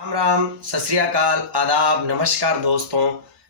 राम राम, सत श्री अकाल, आदाब, नमस्कार दोस्तों।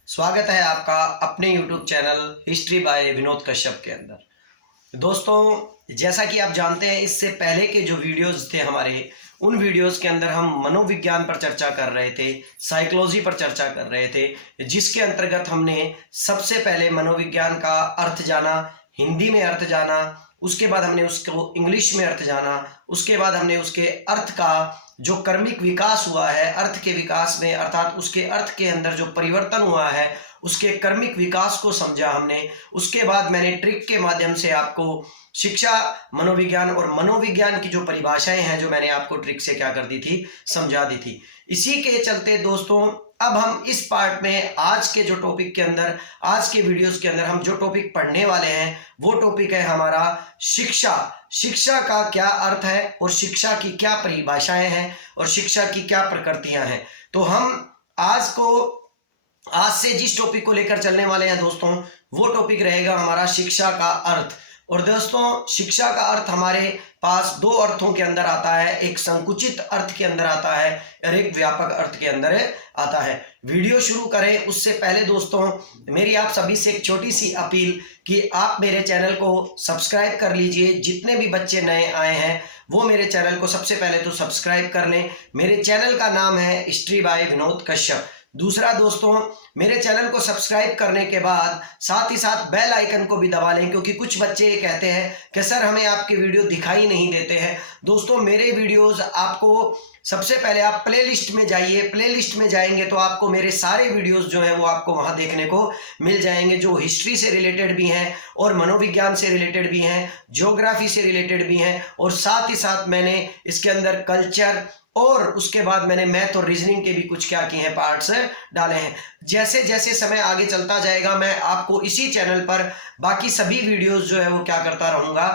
स्वागत है आपका अपने YouTube channel history by Vinod Kashyap के अंदर। दोस्तों, जैसा कि आप जानते हैं, इससे पहले के जो वीडियोस थे हमारे, उन वीडियोस के अंदर हम मनोविज्ञान पर चर्चा कर रहे थे, साइकोलॉजी पर चर्चा कर रहे थे, जिसके अंतर्गत हमने सबसे पहले मनोविज्ञान का अर्थ जाना, हिंदी में अर्थ जाना, उसके बाद हमने उसको इंग्लिश में अर्थ जाना, उसके बाद हमने उसके अर्थ का जो कर्मिक विकास हुआ है, अर्थ के विकास में अर्थात उसके अर्थ के अंदर जो परिवर्तन हुआ है, उसके कर्मिक विकास को समझा हमने। उसके बाद मैंने ट्रिक के माध्यम से आपको शिक्षा, मनोविज्ञान और मनोविज्ञान की जो परिभाषाएं हैं, जो मैंने आपको ट्रिक से क्या कर दी थी, समझा दी थी। इसी के चलते दोस्तों, अब हम इस पार्ट में आज के जो टॉपिक के अंदर, आज के वीडियोस के अंदर हम जो टॉपिक पढ़ने वाले हैं, वो टॉपिक है हमारा शिक्षा। शिक्षा का क्या अर्थ है और शिक्षा की क्या परिभाषाएं हैं और शिक्षा की क्या प्रकृतियां हैं। तो हम आज से जिस टॉपिक को लेकर चलने वाले हैं दोस्तों, वो टॉपिक रहेगा हमारा शिक्षा का अर्थ। और दोस्तों, शिक्षा का अर्थ हमारे पास दो अर्थों के अंदर आता है, एक संकुचित अर्थ के अंदर आता है और एक व्यापक अर्थ के अंदर आता है। वीडियो शुरू करें उससे पहले दोस्तों, मेरी आप सभी से एक छोटी सी अपील कि आप मेरे चैनल को सब्सक्राइब कर लीजिए। जितने भी बच्चे नए आए हैं वो मेरे चैनल को सबसे पहले तो सब्सक्राइब कर लें। मेरे चैनल का नाम है हिस्ट्री बाय विनोद कश्यप। दूसरा दोस्तों, मेरे चैनल को सब्सक्राइब करने के बाद साथ ही साथ बेल आइकन को भी दबा लें, क्योंकि कुछ बच्चे ये कहते हैं कि सर हमें आपके वीडियो दिखाई नहीं देते हैं। दोस्तों, मेरे वीडियोस आपको सबसे पहले आप प्लेलिस्ट में जाइए, प्लेलिस्ट में जाएंगे तो आपको मेरे सारे वीडियोस जो हैं वो आपको वहां देखने को मिल जाएंगे, जो हिस्ट्री से रिलेटेड भी हैं और मनोविज्ञान से रिलेटेड भी हैं, ज्योग्राफी से रिलेटेड भी हैं, और साथ ही साथ मैंने इसके अंदर कल्चर और उसके बाद मैंने मैथ और रीजनिंग के भी कुछ क्या किए हैं, पार्ट्स डाले हैं। जैसे जैसे समय आगे चलता जाएगा, मैं आपको इसी चैनल पर बाकी सभी वीडियोस जो है वो क्या करता रहूंगा,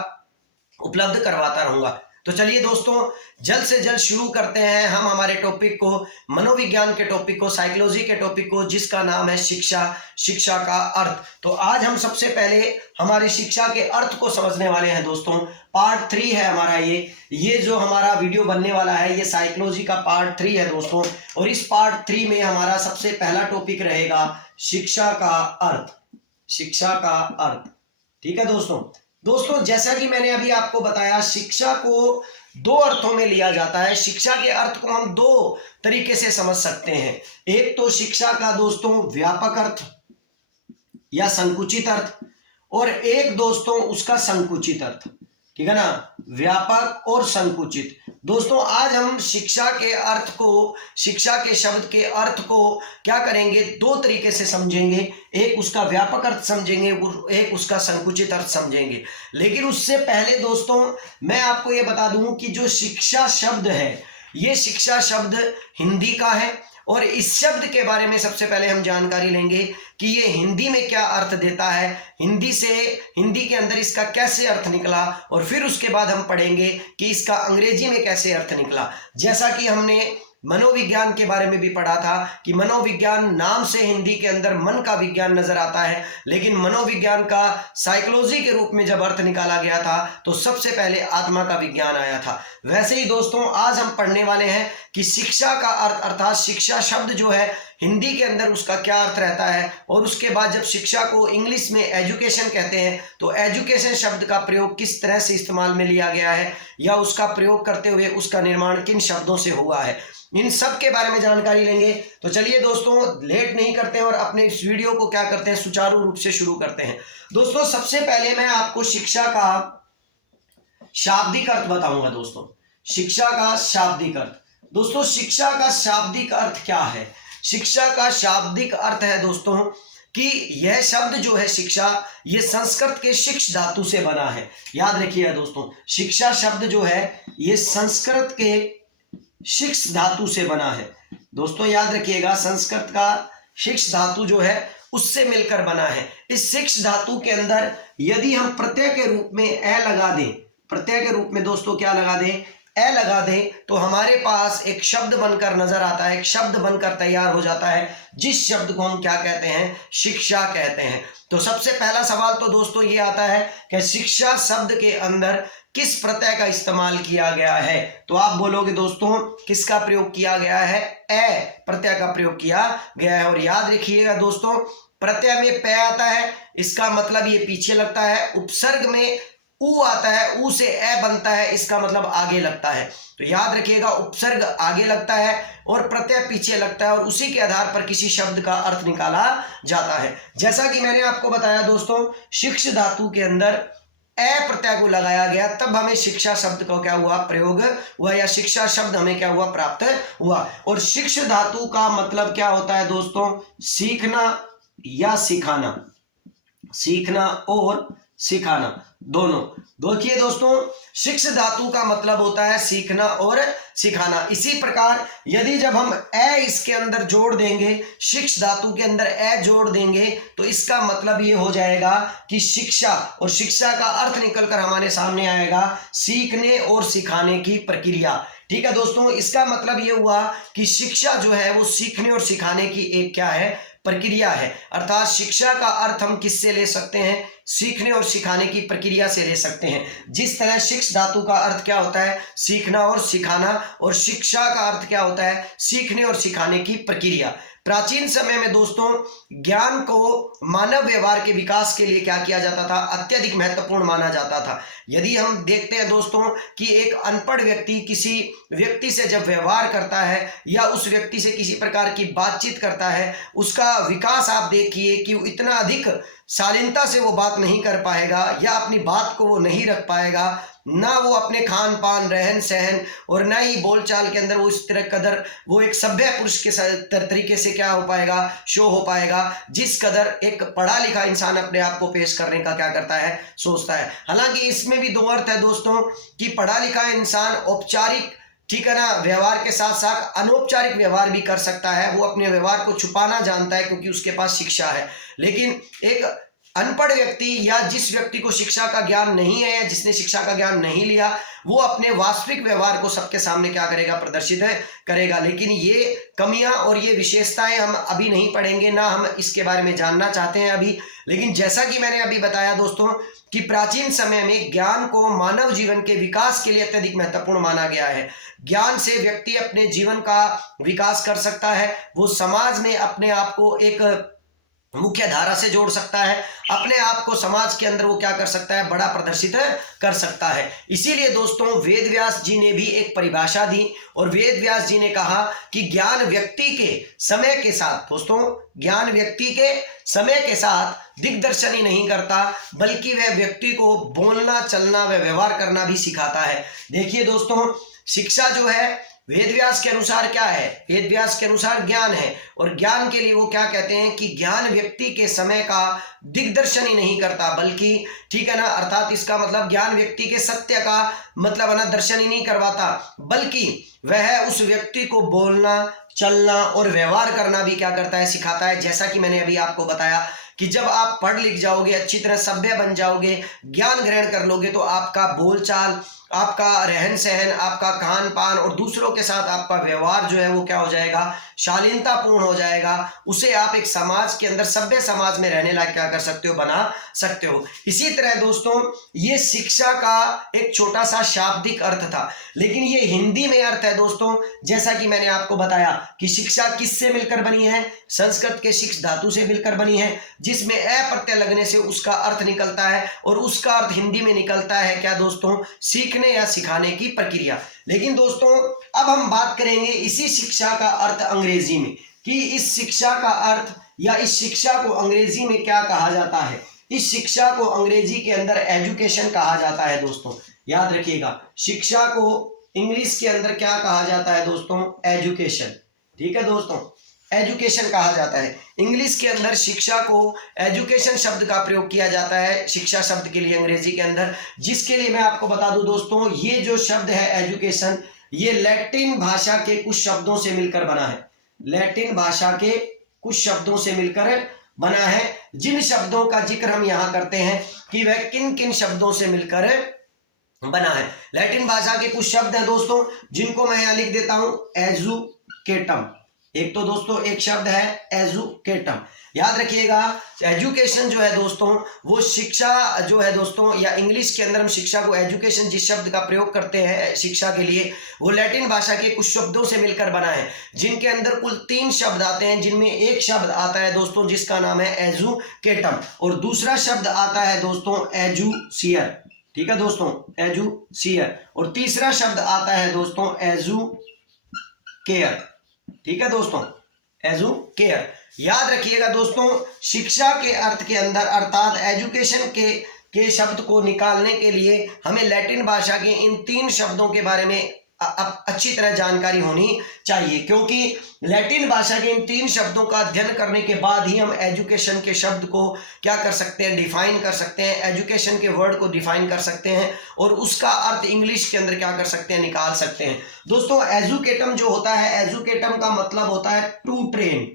उपलब्ध करवाता रहूंगा। तो चलिए दोस्तों, जल्द से जल्द शुरू करते हैं हम हमारे टॉपिक को, मनोविज्ञान के टॉपिक को, साइकोलॉजी के टॉपिक को, जिसका नाम है शिक्षा, शिक्षा का अर्थ। तो आज हम सबसे पहले हमारी शिक्षा के अर्थ को समझने वाले हैं दोस्तों। पार्ट 3 है हमारा ये जो हमारा वीडियो बनने वाला है, ये साइकोलॉजी का पार्ट 3 है दोस्तों। और इस पार्ट 3 में हमारा सबसे पहला टॉपिक रहेगा शिक्षा का अर्थ। शिक्षा का अर्थ, ठीक है दोस्तों, जैसा कि मैंने अभी आपको बताया, शिक्षा को दो अर्थों में लिया जाता है। शिक्षा के अर्थ को हम दो तरीके से समझ सकते हैं। एक तो शिक्षा का दोस्तों व्यापक अर्थ या संकुचित अर्थ, और एक दोस्तों उसका संकुचित अर्थ, ठीक है ना, व्यापक और संकुचित। दोस्तों, आज हम शिक्षा के अर्थ को, शिक्षा के शब्द के अर्थ को क्या करेंगे, दो तरीके से समझेंगे। एक उसका व्यापक अर्थ समझेंगे, एक उसका संकुचित अर्थ समझेंगे। लेकिन उससे पहले दोस्तों, मैं आपको यह बता दूं कि जो शिक्षा शब्द है, ये शिक्षा शब्द हिंदी का है, और इस शब्द के बारे में सबसे पहले हम जानकारी लेंगे कि ये हिंदी में क्या अर्थ देता है, हिंदी के अंदर इसका कैसे अर्थ निकला, और फिर उसके बाद हम पढ़ेंगे कि इसका अंग्रेजी में कैसे अर्थ निकला। जैसा कि हमने मनोविज्ञान के बारे में भी पढ़ा था कि मनोविज्ञान नाम से हिंदी के अंदर मन का विज्ञान नजर आता है, लेकिन मनोविज्ञान का साइकोलॉजी के रूप में जब अर्थ निकाला गया था तो सबसे पहले आत्मा का विज्ञान आया था। वैसे ही दोस्तों, आज हम पढ़ने वाले हैं कि शिक्षा का अर्थ अर्थात शिक्षा शब्द जो है हिंदी के अंदर उसका क्या अर्थ रहता है, और उसके बाद जब शिक्षा को इंग्लिश में एजुकेशन कहते हैं तो एजुकेशन शब्द का प्रयोग किस तरह से इस्तेमाल में लिया गया है, या उसका प्रयोग करते हुए उसका निर्माण किन शब्दों से हुआ है, इन सब के बारे में जानकारी लेंगे। तो चलिए दोस्तों, लेट नहीं करते हैं और अपने इस वीडियो को क्या करते हैं, सुचारू रूप से शुरू करते हैं। दोस्तों, सबसे पहले मैं आपको शिक्षा का शाब्दिक अर्थ बताऊंगा। दोस्तों, शिक्षा का शाब्दिक अर्थ, दोस्तों शिक्षा का शाब्दिक अर्थ क्या है? शिक्षा का शाब्दिक अर्थ है दोस्तों कि यह शब्द जो है शिक्षा, ये संस्कृत के शिक्ष धातु से बना है। याद रखिएगा दोस्तों, शिक्षा शब्द जो है ये संस्कृत के शिक्ष धातु से बना है। दोस्तों याद रखिएगा, संस्कृत का शिक्ष धातु जो है उससे मिलकर बना है। इस शिक्ष धातु के अंदर यदि हम प्रत्यय के रूप में ए लगा दें, प्रत्यय के रूप में दोस्तों क्या लगा दें, ए लगा दें, तो हमारे पास एक शब्द बनकर नजर आता है, एक शब्द बनकर तैयार हो जाता है, जिस शब्द को हम क्या कहते हैं, शिक्षा कहते हैं। तो सबसे पहला सवाल तो दोस्तों ये आता है कि शिक्षा शब्द के अंदर किस प्रत्यय का इस्तेमाल किया गया है? तो आप बोलोगे दोस्तों किसका प्रयोग किया गया है? ए प्रत्यय का प्रयोग किया गया है। और याद रखिएगा दोस्तों, प्रत्यय में पे आता है, इसका मतलब ये पीछे लगता है। उपसर्ग में उ आता है, उ से ए बनता है, इसका मतलब आगे लगता है। तो याद रखिएगा, उपसर्ग आगे लगता है और प्रत्यय पीछे लगता है, और उसी के आधार पर किसी शब्द का अर्थ निकाला जाता है। जैसा कि मैंने आपको बताया दोस्तों, शिक्ष धातु के अंदर ए प्रत्यय को लगाया गया, तब हमें शिक्षा शब्द का क्या हुआ? प्रयोग हुआ, या शिक्षा शब्द हमें क्या हुआ? प्राप्त हुआ। और शिक्ष धातु का मतलब क्या होता है दोस्तों? सीखना या सिखाना, सीखना और सिखाना दोनों। देखिए दोस्तों, शिक्ष धातु का मतलब होता है सीखना और सिखाना। इसी प्रकार यदि जब हम ए इसके अंदर जोड़ देंगे, शिक्ष धातु के अंदर ए जोड़ देंगे, तो इसका मतलब ये हो जाएगा कि शिक्षा, और शिक्षा का अर्थ निकलकर हमारे सामने आएगा सीखने और सिखाने की प्रक्रिया। ठीक है दोस्तों, इसका मतलब ये हुआ कि शिक्षा जो है वो सीखने और सिखाने की एक क्या है? प्रक्रिया है। अर्थात शिक्षा का अर्थ हम किससे ले सकते हैं? सीखने और सिखाने की प्रक्रिया से ले सकते हैं। जिस तरह शिक्ष धातु का अर्थ क्या होता है? सीखना और सिखाना, और शिक्षा का अर्थ क्या होता है? सीखने और सिखाने की प्रक्रिया। प्राचीन समय में दोस्तों ज्ञान को मानव व्यवहार के विकास के लिए क्या किया जाता था? अत्यधिक महत्वपूर्ण माना जाता था। यदि हम देखते हैं दोस्तों कि एक अनपढ़ व्यक्ति किसी व्यक्ति से जब व्यवहार करता है या उस व्यक्ति से किसी प्रकार की बातचीत करता है, उसका विकास आप देखिए कि इतना अधिक शालीनता से वो बात नहीं कर पाएगा, या अपनी बात को वो नहीं रख पाएगा, ना वो अपने खान पान रहन सहन और ना ही बोलचाल के अंदर वो इस तरह कदर वो एक सभ्य पुरुष के तरीके से क्या हो पाएगा? शो हो पाएगा, जिस कदर एक पढ़ा लिखा इंसान अपने आप को पेश करने का क्या करता है? सोचता है। हालांकि इसमें भी दो अर्थ है दोस्तों, कि पढ़ा लिखा इंसान औपचारिक, ठीक है ना, व्यवहार के साथ साथ अनौपचारिक व्यवहार भी कर सकता है। वो अपने व्यवहार को छुपाना जानता है क्योंकि उसके पास शिक्षा है। लेकिन एक अनपढ़ व्यक्ति या जिस व्यक्ति को शिक्षा का ज्ञान नहीं है, जिसने शिक्षा का ज्ञान नहीं लिया, वो अपने वास्तविक व्यवहार को सबके सामने क्या करेगा? प्रदर्शित करेगा। लेकिन ये कमियां और ये विशेषताएं हम अभी नहीं पढ़ेंगे, ना हम इसके बारे में जानना चाहते हैं अभी। लेकिन जैसा कि मैंने अभी बताया दोस्तों कि प्राचीन समय में ज्ञान को मानव जीवन के विकास के लिए अत्यधिक महत्वपूर्ण माना गया है। ज्ञान से व्यक्ति अपने जीवन का विकास कर सकता है, वो समाज में अपने आप को एक मुख्य धारा से जोड़ सकता है, अपने आप को समाज के अंदर वो क्या कर सकता है? बड़ा प्रदर्शित कर सकता है। इसीलिए दोस्तों वेद व्यास जी ने भी एक परिभाषा दी, और वेद व्यास जी ने कहा कि ज्ञान व्यक्ति के समय के साथ, दोस्तों ज्ञान व्यक्ति के समय के साथ दिग्दर्शन ही नहीं करता, बल्कि वह व्यक्ति को बोलना, चलना व व्यवहार करना भी सिखाता है। देखिए दोस्तों, शिक्षा जो है वेदव्यास के अनुसार क्या है? वेदव्यास के अनुसार ज्ञान है, और ज्ञान के लिए वो क्या कहते हैं कि ज्ञान व्यक्ति के समय का दिग्दर्शन ही नहीं करता, बल्कि, ठीक है ना, अर्थात इसका मतलब ज्ञान व्यक्ति के सत्य का मतलब ना दर्शन ही नहीं करवाता, बल्कि वह उस व्यक्ति को बोलना, चलना और व्यवहार करना भी क्या करता है? सिखाता है। जैसा कि मैंने अभी आपको बताया कि जब आप पढ़ लिख जाओगे, अच्छी तरह सभ्य बन जाओगे, ज्ञान ग्रहण कर लोगे, तो आपका बोलचाल, आपका रहन सहन, आपका खान पान और दूसरों के साथ आपका व्यवहार जो है वो क्या हो जाएगा? शालीनतापूर्ण हो जाएगा। उसे आप एक समाज के अंदर, सभ्य समाज में रहने लायक क्या कर सकते हो? बना सकते हो। इसी तरह दोस्तों ये शिक्षा का एक छोटा सा शाब्दिक अर्थ था, लेकिन ये हिंदी में अर्थ है दोस्तों। जैसा कि मैंने आपको बताया कि शिक्षा किससे मिलकर बनी है? संस्कृत के शिक्ष धातु से मिलकर बनी है, जिसमें ए प्रत्यय लगने से उसका अर्थ निकलता है, और उसका अर्थ हिंदी में निकलता है क्या दोस्तों? सीखने या सिखाने की प्रक्रिया। लेकिन दोस्तों अब हम बात करेंगे इसी शिक्षा का अर्थ अंग्रेजी में, कि इस शिक्षा का अर्थ या इस शिक्षा को अंग्रेजी में क्या कहा जाता है? इस शिक्षा को अंग्रेजी के अंदर एजुकेशन कहा जाता है दोस्तों। याद रखिएगा, शिक्षा को इंग्लिश के अंदर क्या कहा जाता है दोस्तों? एजुकेशन। ठीक है दोस्तों, एजुकेशन कहा जाता है। इंग्लिश के अंदर शिक्षा को एजुकेशन शब्द का प्रयोग किया जाता है शिक्षा शब्द के लिए अंग्रेजी के अंदर, जिसके लिए मैं आपको बता दूं दोस्तों, ये जो शब्द है एजुकेशन, ये लैटिन भाषा के कुछ शब्दों से मिलकर बना है। लैटिन भाषा के कुछ शब्दों से मिलकर बना है, जिन शब्दों का जिक्र हम यहाँ करते हैं कि वह किन किन शब्दों से मिलकर बना है। लैटिन भाषा के कुछ शब्द हैं दोस्तों, जिनको मैं यहाँ लिख देता हूं। एजुकेटम, एक तो दोस्तों एक शब्द है एजुकेटम। याद रखिएगा, एजुकेशन जो है दोस्तों वो शिक्षा जो है दोस्तों, या इंग्लिश के अंदर हम शिक्षा को एजुकेशन जिस शब्द का प्रयोग करते हैं शिक्षा के लिए, वो लैटिन भाषा के कुछ शब्दों से मिलकर बना है, जिनके अंदर कुल 3 शब्द आते हैं, जिनमें एक शब्द आता है दोस्तों जिसका नाम है एजुकेटम, और दूसरा शब्द आता है दोस्तों एजुसियर। ठीक है दोस्तों, एजुसियर, और तीसरा शब्द आता है दोस्तों एजुकेयर। ठीक है दोस्तों, एजुकेयर। याद रखिएगा दोस्तों, शिक्षा के अर्थ के अंदर अर्थात एजुकेशन के शब्द को निकालने के लिए हमें लैटिन भाषा के इन 3 शब्दों के बारे में अच्छी तरह जानकारी होनी चाहिए, क्योंकि लैटिन भाषा के इन 3 शब्दों का अध्ययन करने के बाद ही हम एजुकेशन के शब्द को क्या कर सकते हैं, डिफाइन कर सकते हैं, एजुकेशन के वर्ड को डिफाइन कर सकते हैं, और उसका अर्थ इंग्लिश के अंदर क्या कर सकते हैं, निकाल सकते हैं। दोस्तों एजुकेटम जो होता है, एजुकेटम का मतलब होता है टू ट्रेन।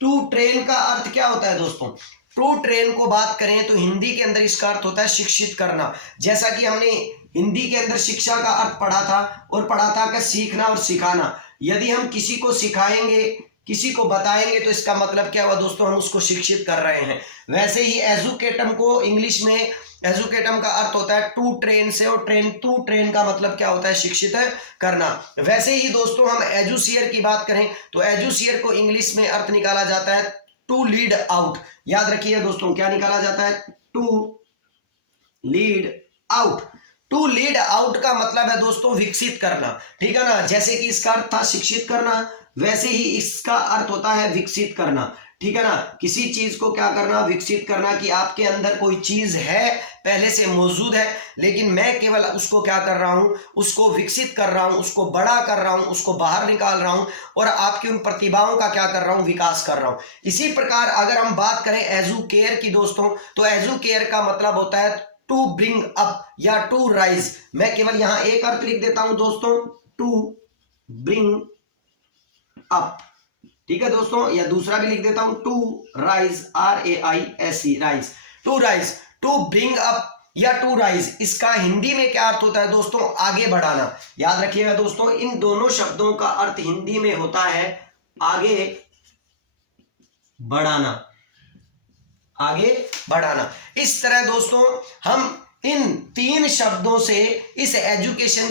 टू ट्रेन का अर्थ क्या होता है दोस्तों? टू ट्रेन को बात करें तो हिंदी के अंदर इसका अर्थ होता है शिक्षित करना। जैसा कि हमने हिंदी के अंदर शिक्षा का अर्थ पढ़ा था, और पढ़ा था कि सीखना और सिखाना। यदि हम किसी को सिखाएंगे, किसी को बताएंगे, तो इसका मतलब क्या हुआ दोस्तों, हम उसको शिक्षित कर रहे हैं। वैसे ही एजुकेटम को इंग्लिश में एजुकेटम का अर्थ होता है टू ट्रेन से, और टू ट्रेन का मतलब क्या होता है, शिक्षित करना। वैसे ही दोस्तों हम एजुसियर की बात करें तो एजुसियर को इंग्लिश में अर्थ निकाला जाता है टू लीड आउट। याद रखिए दोस्तों, क्या निकाला जाता है, to lead out. To lead out का मतलब है दोस्तों विकसित करना। ठीक है ना, जैसे कि इसका अर्थ था शिक्षित करना, वैसे ही इसका अर्थ होता है विकसित करना। ठीक है ना, किसी चीज को क्या करना, विकसित करना, कि आपके अंदर कोई चीज है, पहले से मौजूद है, लेकिन मैं केवल उसको क्या कर रहा हूं, उसको विकसित कर रहा हूं, उसको बड़ा कर रहा हूं, उसको बाहर निकाल रहा हूं, और आपकी उन प्रतिभाओं का क्या कर रहा हूं, विकास कर रहा हूं। इसी प्रकार अगर हम बात करें एजुकेयर की दोस्तों, तो एजुकेयर का मतलब होता है टू ब्रिंग अप या टू राइज। मैं केवल यहां एक अर्थ लिख देता हूं दोस्तों, टू ब्रिंग अप। ठीक है दोस्तों, या दूसरा भी लिख देता हूं, to raise, RAISE, raise, to raise, to bring up या टू राइज। इसका हिंदी में क्या अर्थ होता है दोस्तों, आगे बढ़ाना। याद रखिएगा दोस्तों, इन दोनों शब्दों का अर्थ हिंदी में होता है आगे बढ़ाना, आगे बढ़ाना। इस तरह दोस्तों हम इन 3 शब्दों से इस एजुकेशन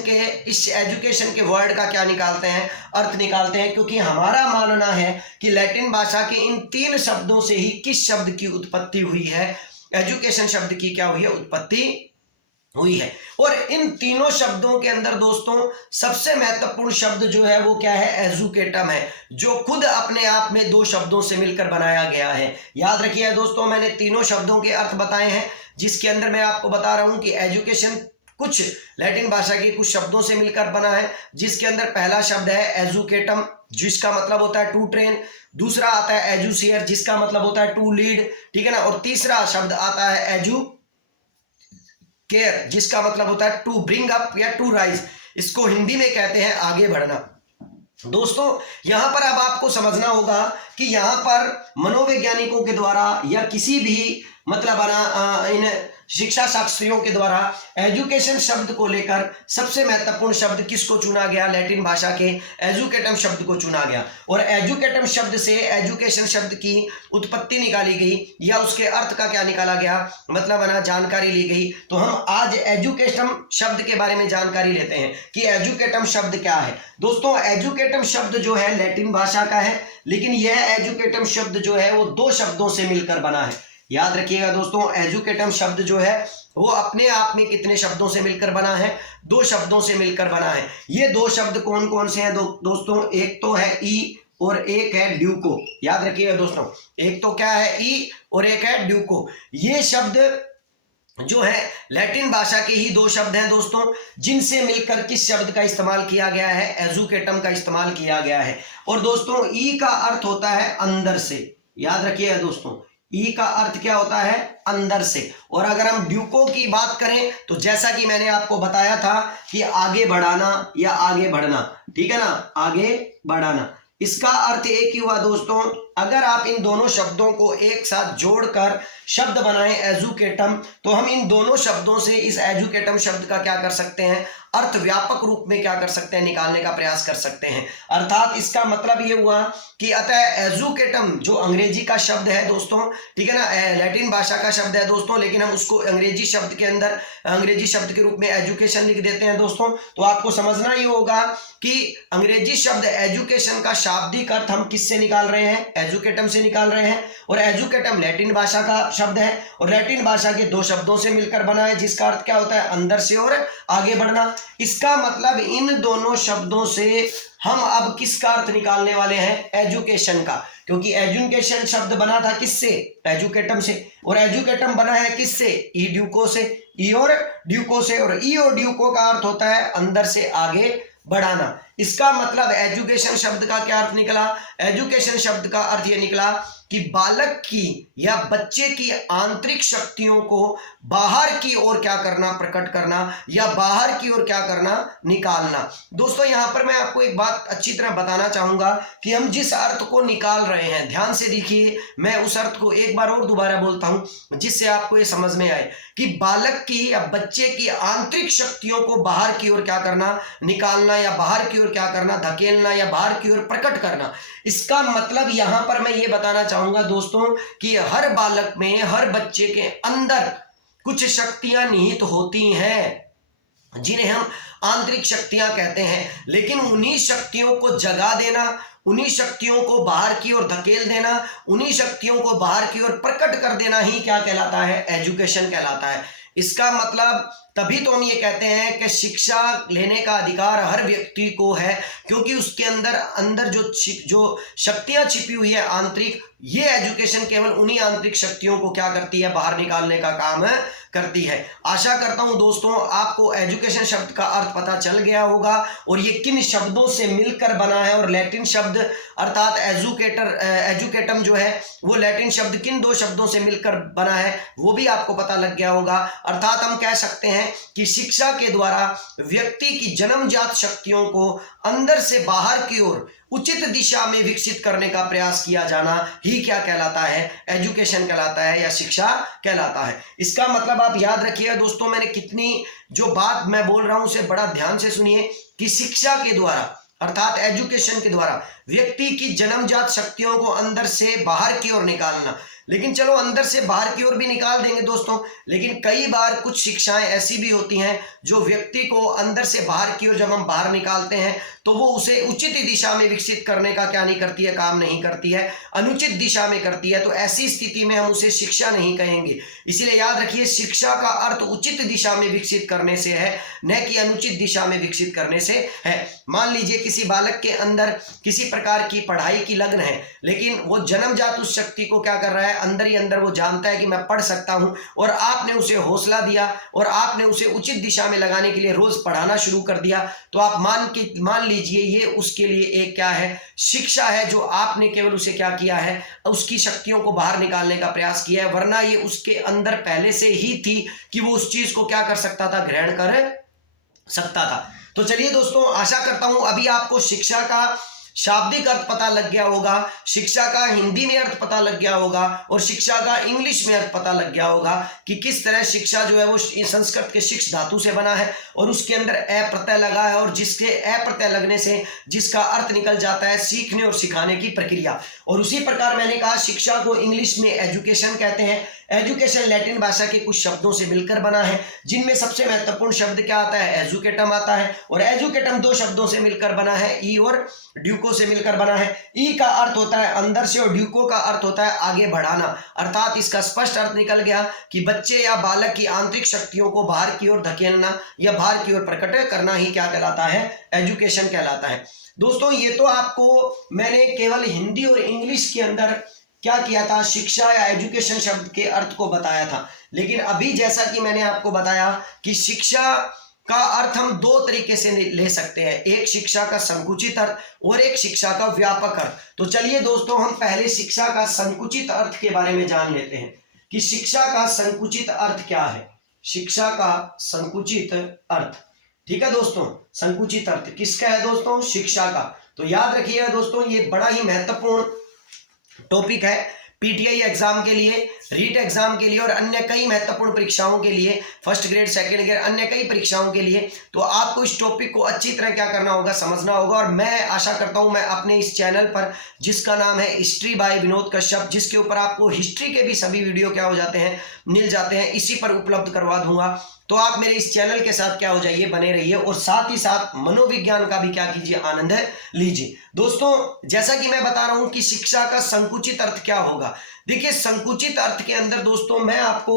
के वर्ड का क्या निकालते हैं, अर्थ निकालते हैं, क्योंकि हमारा मानना है कि लैटिन भाषा के इन 3 शब्दों से ही किस शब्द की उत्पत्ति हुई है, एजुकेशन शब्द की क्या हुई है, उत्पत्ति हुई है। और इन तीनों शब्दों के अंदर दोस्तों सबसे महत्वपूर्ण शब्द जो है वो क्या है, एजुकेटम है, जो खुद अपने आप में 2 शब्दों से मिलकर बनाया गया है। याद रखिए दोस्तों, मैंने तीनों शब्दों के अर्थ बताए हैं, जिसके अंदर मैं आपको बता रहा हूं कि एजुकेशन कुछ लैटिन भाषा के कुछ शब्दों से मिलकर बना है, जिसके अंदर पहला शब्द है एजुकेटम, जिसका मतलब होता है टू ट्रेन। दूसरा आता है एजुसियर, जिसका मतलब होता है टू लीड। ठीक है ना, और तीसरा शब्द आता है एजू केयर, जिसका मतलब होता है टू ब्रिंग अप या टू राइज। इसको हिंदी में कहते हैं आगे बढ़ना। दोस्तों यहां पर अब आपको समझना होगा कि यहां पर मनोवैज्ञानिकों के द्वारा या किसी भी मतलब इन शिक्षा शास्त्रियों के द्वारा एजुकेशन शब्द को लेकर सबसे महत्वपूर्ण शब्द किसको चुना गया, लैटिन भाषा के एजुकेटम शब्द को चुना गया, और एजुकेटम शब्द से एजुकेशन शब्द की उत्पत्ति निकाली गई या उसके अर्थ का क्या निकाला गया, मतलब है ना, जानकारी ली गई। तो हम आज एजुकेटम शब्द के बारे में जानकारी लेते हैं कि एजुकेटम शब्द क्या है। दोस्तों एजुकेटम शब्द जो है लैटिन भाषा का है, लेकिन यह एजुकेटम शब्द जो है वो 2 शब्दों से मिलकर बना है। याद रखिएगा दोस्तों, एजुकेटम शब्द जो है वो अपने आप में कितने शब्दों से मिलकर बना है, 2 शब्दों से मिलकर बना है। ये 2 शब्द कौन कौन से हैं दोस्तों, एक तो है ई और एक है ड्यूको। याद रखिएगा दोस्तों, एक तो क्या है ई और एक है ड्यूको। ये शब्द जो है लैटिन भाषा के ही 2 शब्द हैं दोस्तों, जिनसे मिलकर किस शब्द का इस्तेमाल किया गया है, एजुकेटम का इस्तेमाल किया गया है। और दोस्तों ई का अर्थ होता है अंदर से। याद रखिएगा दोस्तों, ई का अर्थ क्या होता है, अंदर से। और अगर हम ड्यूको की बात करें तो जैसा कि मैंने आपको बताया था कि आगे बढ़ाना या आगे बढ़ना। ठीक है ना, आगे बढ़ाना, इसका अर्थ एक ही हुआ दोस्तों, अगर आप इन दोनों शब्दों को एक साथ जोड़कर शब्द बनाएं एजुकेटम, तो हम इन दोनों शब्दों से इस एजुकेटम शब्द का क्या कर सकते हैं, अर्थ व्यापक रूप में क्या कर सकते हैं, निकालने का प्रयास कर सकते हैं। अर्थात इसका मतलब ये हुआ कि अतः एजुकेटम जो अंग्रेजी का शब्द है दोस्तों, ठीक है ना, लैटिन भाषा का शब्द है दोस्तों, लेकिन हम उसको अंग्रेजी शब्द के अंदर अंग्रेजी शब्द के रूप में एजुकेशन लिख देते हैं दोस्तों। तो आपको समझना ही होगा कि अंग्रेजी शब्द एजुकेशन का शाब्दिक अर्थ हम किससे निकाल रहे हैं, एजुकेटम से निकाल रहे हैं। और एजुकेटम लैटिन भाषा का शब्द है और लैटिन भाषा के दो शब्दों से मिलकर बना है, जिसका अर्थ क्या होता है, अंदर से और आगे बढ़ना। इसका मतलब इन दोनों शब्दों से हम अब किसका अर्थ निकालने वाले हैं, एजुकेशन का, क्योंकि एजुकेशन शब्द बना था किससे, एजुकेटम से, और एजुकेटम बना है किससे, ई ड्यूको से, ई और ड्यूको से, और ई और ड्यूको का अर्थ होता है अंदर से आगे बढ़ाना। इसका मतलब एजुकेशन शब्द का क्या अर्थ निकला, एजुकेशन शब्द का अर्थ यह निकला कि बालक की या बच्चे की आंतरिक शक्तियों को बाहर की ओर क्या करना, प्रकट करना, या बाहर की ओर क्या करना, निकालना। दोस्तों यहां पर मैं आपको एक बात अच्छी तरह बताना चाहूंगा कि हम जिस अर्थ को निकाल रहे हैं, ध्यान से देखिए, मैं उस अर्थ को एक बार और दोबारा बोलता हूं जिससे आपको ये समझ में आए कि बालक की या बच्चे की आंतरिक शक्तियों को बाहर की ओर क्या करना, निकालना, या बाहर की ओर क्या करना, धकेलना, या बाहर की ओर प्रकट करना। इसका मतलब यहां पर मैं ये बताना चाहूंगा दोस्तों कि हर बालक में, हर बच्चे के अंदर कुछ शक्तियां निहित होती हैं जिन्हें हम आंतरिक शक्तियां कहते हैं, लेकिन उन्हीं शक्तियों को जगा देना, उन्हीं शक्तियों को बाहर की ओर धकेल देना, उन्हीं शक्तियों को बाहर की ओर प्रकट कर देना ही क्या कहलाता है, एजुकेशन कहलाता है। इसका मतलब तभी तो हम ये कहते हैं कि शिक्षा लेने का अधिकार हर व्यक्ति को है, क्योंकि उसके अंदर जो शक्तियां छिपी हुई है आंतरिक, ये एजुकेशन केवल उन्हीं आंतरिक शक्तियों को क्या करती है, बाहर निकालने का काम करती है। आशा करता हूं दोस्तों आपको एजुकेशन शब्द का अर्थ पता चल गया होगा और ये किन शब्दों से मिलकर बना है, और लैटिन शब्द अर्थात एजुकेटम जो है वो लैटिन शब्द किन दो शब्दों से मिलकर बना है वो भी आपको पता लग गया होगा। अर्थात हम कह सकते हैं कि शिक्षा के द्वारा व्यक्ति की जन्मजात शक्तियों को अंदर से बाहर की ओर उचित दिशा में विकसित करने का प्रयास किया जाना ही क्या कहलाता है, एजुकेशन कहलाता है, या शिक्षा कहलाता है। इसका मतलब आप याद रखिएगा दोस्तों, मैंने कितनी जो बात मैं बोल रहा हूं उसे बड़ा ध्यान से सुनिए कि शिक्षा के द्वारा अर्थात एजुकेशन के द्वारा व्यक्ति की जन्मजात शक्तियों को अंदर से बाहर की ओर निकालना। लेकिन चलो अंदर से बाहर की ओर भी निकाल देंगे दोस्तों, लेकिन कई बार कुछ शिक्षाएं ऐसी भी होती हैं जो व्यक्ति को अंदर से बाहर की ओर जब हम बाहर निकालते हैं तो वो उसे उचित दिशा में विकसित करने का क्या नहीं करती है, काम नहीं करती है, अनुचित दिशा में करती है। तो ऐसी स्थिति में हम उसे शिक्षा नहीं कहेंगे। इसलिए याद रखिए, शिक्षा का अर्थ उचित दिशा में विकसित करने से है, न कि अनुचित दिशा में विकसित करने से है। मान लीजिए किसी बालक के अंदर किसी प्रकार की पढ़ाई की लगन है, लेकिन वो जन्मजात उस शक्ति को क्या कर रहा है, अंदर ही अंदर वो जानता है कि मैं पढ़ सकता हूं, और आपने उसे हौसला दिया और आपने उसे उचित दिशा में लगाने के लिए रोज पढ़ाना शुरू कर दिया, तो आप मान लीजिए ये उसके लिए एक क्या है, शिक्षा है, जो आपने केवल उसे क्या किया है, उसकी शक्तियों को बाहर निकालने का प्रयास किया है। वरना ये उसके अंदर पहले से ही थी कि वो उस चीज को क्या कर सकता था, ग्रहण कर सकता था। तो चलिए दोस्तों, आशा करता हूं अभी आपको शिक्षा का शाब्दिक अर्थ पता लग गया होगा, शिक्षा का हिंदी में अर्थ पता लग गया होगा, और शिक्षा का इंग्लिश में अर्थ पता लग गया होगा कि किस तरह शिक्षा जो है वो संस्कृत के शिक्ष धातु से बना है और उसके अंदर ए प्रत्यय लगा है, और जिसके ए प्रत्यय लगने से जिसका अर्थ निकल जाता है सीखने और सिखाने की प्रक्रिया। और उसी प्रकार मैंने कहा शिक्षा को इंग्लिश में एजुकेशन कहते हैं। एजुकेशन लैटिन भाषा के कुछ शब्दों से मिलकर बना है, जिनमें सबसे महत्वपूर्ण शब्द क्या आता है, एजुकेटम आता है, और एजुकेटम दो शब्दों से मिलकर बना है, ई और ड्यूको से मिलकर बना है। ई का अर्थ होता है अंदर से और ड्यूको का अर्थ होता है आगे बढ़ाना। अर्थात इसका स्पष्ट अर्थ निकल गया कि बच्चे या बालक की आंतरिक शक्तियों को बाहर की ओर धकेलना या बाहर की ओर प्रकट करना ही क्या कहलाता है, एजुकेशन कहलाता है। दोस्तों ये तो आपको मैंने केवल हिंदी और इंग्लिश के अंदर क्या किया था, शिक्षा या एजुकेशन शब्द के अर्थ को बताया था। लेकिन अभी जैसा कि मैंने आपको बताया कि शिक्षा का अर्थ हम दो तरीके से ले सकते हैं, एक शिक्षा का संकुचित अर्थ और एक शिक्षा का व्यापक अर्थ। तो चलिए दोस्तों, हम पहले शिक्षा का संकुचित अर्थ के बारे में जान लेते हैं कि शिक्षा का संकुचित अर्थ क्या है। शिक्षा का संकुचित अर्थ, ठीक है दोस्तों, संकुचित अर्थ किसका है दोस्तों, शिक्षा का। तो याद रखिएगा दोस्तों, ये बड़ा ही महत्वपूर्ण टॉपिक है पीटीआई एग्जाम के लिए, रीट एग्जाम के लिए और अन्य कई महत्वपूर्ण परीक्षाओं के लिए, फर्स्ट ग्रेड सेकंड ग्रेड अन्य कई परीक्षाओं के लिए। तो आपको इस टॉपिक को अच्छी तरह क्या करना होगा, समझना होगा। और मैं आशा करता हूं मैं अपने इस चैनल पर, जिसका नाम है हिस्ट्री बाय विनोद कश्यप, जिसके ऊपर आपको हिस्ट्री के भी सभी वीडियो क्या हो जाते हैं, मिल जाते हैं, इसी पर उपलब्ध करवा दूंगा। तो आप मेरे इस चैनल के साथ क्या हो जाइए, बने रहिए और साथ ही साथ मनोविज्ञान का भी क्या कीजिए, आनंद लीजिए। दोस्तों जैसा कि मैं बता रहा हूं कि शिक्षा का संकुचित अर्थ क्या होगा। देखिए संकुचित अर्थ के अंदर दोस्तों मैं आपको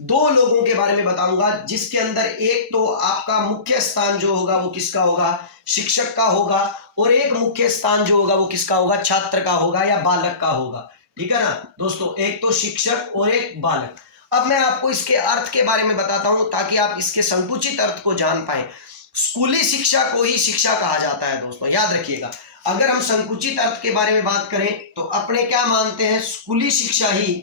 दो लोगों के बारे में बताऊंगा, जिसके अंदर एक तो आपका मुख्य स्थान जो होगा वो किसका होगा, शिक्षक का होगा, और एक मुख्य स्थान जो होगा वो किसका होगा, छात्र का होगा या बालक का होगा। ठीक है ना दोस्तों, एक तो शिक्षक और एक बालक। अब मैं आपको इसके अर्थ के बारे में बताता हूं ताकि आप इसके संकुचित अर्थ को जान पाए। स्कूली शिक्षा को ही शिक्षा कहा जाता है दोस्तों, याद रखिएगा। अगर हम संकुचित अर्थ के बारे में बात करें तो अपने क्या मानते हैं, स्कूली शिक्षा ही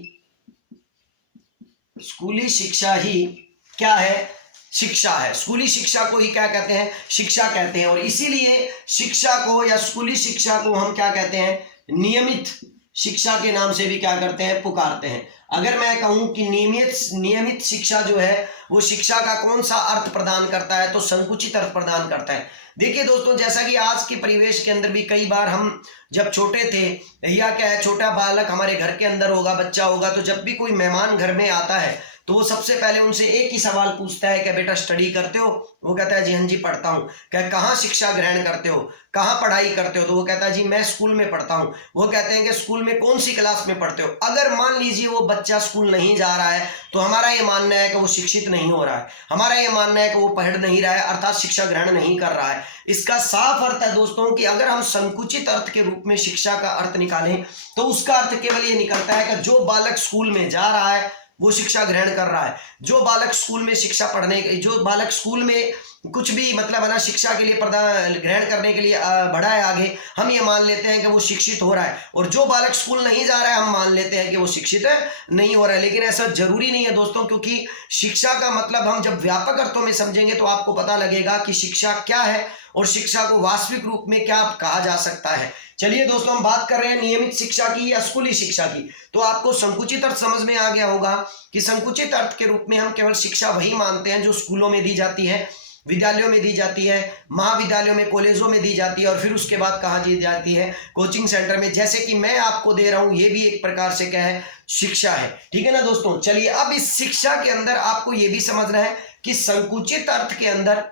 क्या है, शिक्षा है। स्कूली शिक्षा को ही क्या कहते हैं, शिक्षा कहते हैं। और इसीलिए शिक्षा को या स्कूली शिक्षा को हम क्या कहते हैं, नियमित शिक्षा के नाम से भी क्या करते हैं, पुकारते हैं। अगर मैं कहूं कि नियमित शिक्षा जो है वो शिक्षा का कौन सा अर्थ प्रदान करता है, तो संकुचित अर्थ प्रदान करता है। देखिए दोस्तों, जैसा कि आज के परिवेश के अंदर भी कई बार हम जब छोटे थे या क्या है, छोटा बालक हमारे घर के अंदर होगा, बच्चा होगा, तो जब भी कोई मेहमान घर में आता है तो वो सबसे पहले उनसे एक ही सवाल पूछता है कि बेटा स्टडी करते हो, वो कहता है जी हाँ जी पढ़ता हूँ। क्या कहाँ शिक्षा ग्रहण करते हो, कहाँ पढ़ाई करते हो, तो वो कहता है जी मैं स्कूल में पढ़ता हूँ। वो कहते हैं कि स्कूल में कौन सी क्लास में पढ़ते हो। अगर मान लीजिए वो बच्चा स्कूल नहीं जा रहा है तो हमारा ये मानना है कि वो शिक्षित नहीं हो रहा है, हमारा ये मानना है कि वो पढ़ नहीं रहा है, अर्थात शिक्षा ग्रहण नहीं कर रहा है। इसका साफ अर्थ है दोस्तों कि अगर हम संकुचित अर्थ के रूप में शिक्षा का अर्थ निकालें तो उसका अर्थ केवल ये निकलता है कि जो बालक स्कूल में जा रहा है वो शिक्षा ग्रहण कर रहा है, जो बालक स्कूल में शिक्षा पढ़ने, जो बालक स्कूल में कुछ भी मतलब है ना शिक्षा के लिए ग्रहण करने के लिए बढ़ा है आगे, हम ये मान लेते हैं कि वो शिक्षित हो रहा है। और जो बालक स्कूल नहीं जा रहा है हम मान लेते हैं कि वो शिक्षित नहीं हो रहा है। लेकिन ऐसा जरूरी नहीं है दोस्तों, क्योंकि शिक्षा का मतलब हम जब व्यापक अर्थों में समझेंगे तो आपको पता लगेगा कि शिक्षा क्या है और शिक्षा को वास्तविक रूप में क्या कहा जा सकता है। चलिए दोस्तों, हम बात कर रहे हैं नियमित शिक्षा की या स्कूली शिक्षा की। तो आपको संकुचित अर्थ समझ में आ गया होगा कि संकुचित अर्थ के रूप में हम केवल शिक्षा वही मानते हैं जो स्कूलों में दी जाती है, विद्यालयों में दी जाती है, महाविद्यालयों में, कॉलेजों में दी जाती है, और फिर उसके बाद कहाँ दी जाती है, कोचिंग सेंटर में, जैसे कि मैं आपको दे रहा हूं। ये भी एक प्रकार से क्या है, शिक्षा है। ठीक है ना दोस्तों। चलिए अब इस शिक्षा के अंदर आपको ये भी समझना है कि संकुचित अर्थ के अंदर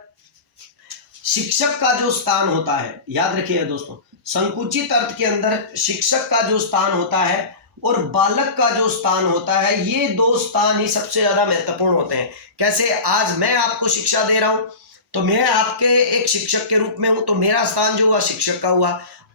शिक्षक का जो स्थान होता है, याद रखिएगा दोस्तों, संकुचित अर्थ के अंदर शिक्षक का जो स्थान होता है और बालक का जो स्थान होता है, ये दो स्थान ही सबसे ज्यादा महत्वपूर्ण होते हैं। कैसे, आज मैं आपको शिक्षा दे रहा हूं तो मैं आपके एक शिक्षक के रूप में हूं, तो मेरा स्थान जो हुआ शिक्षक का हुआ।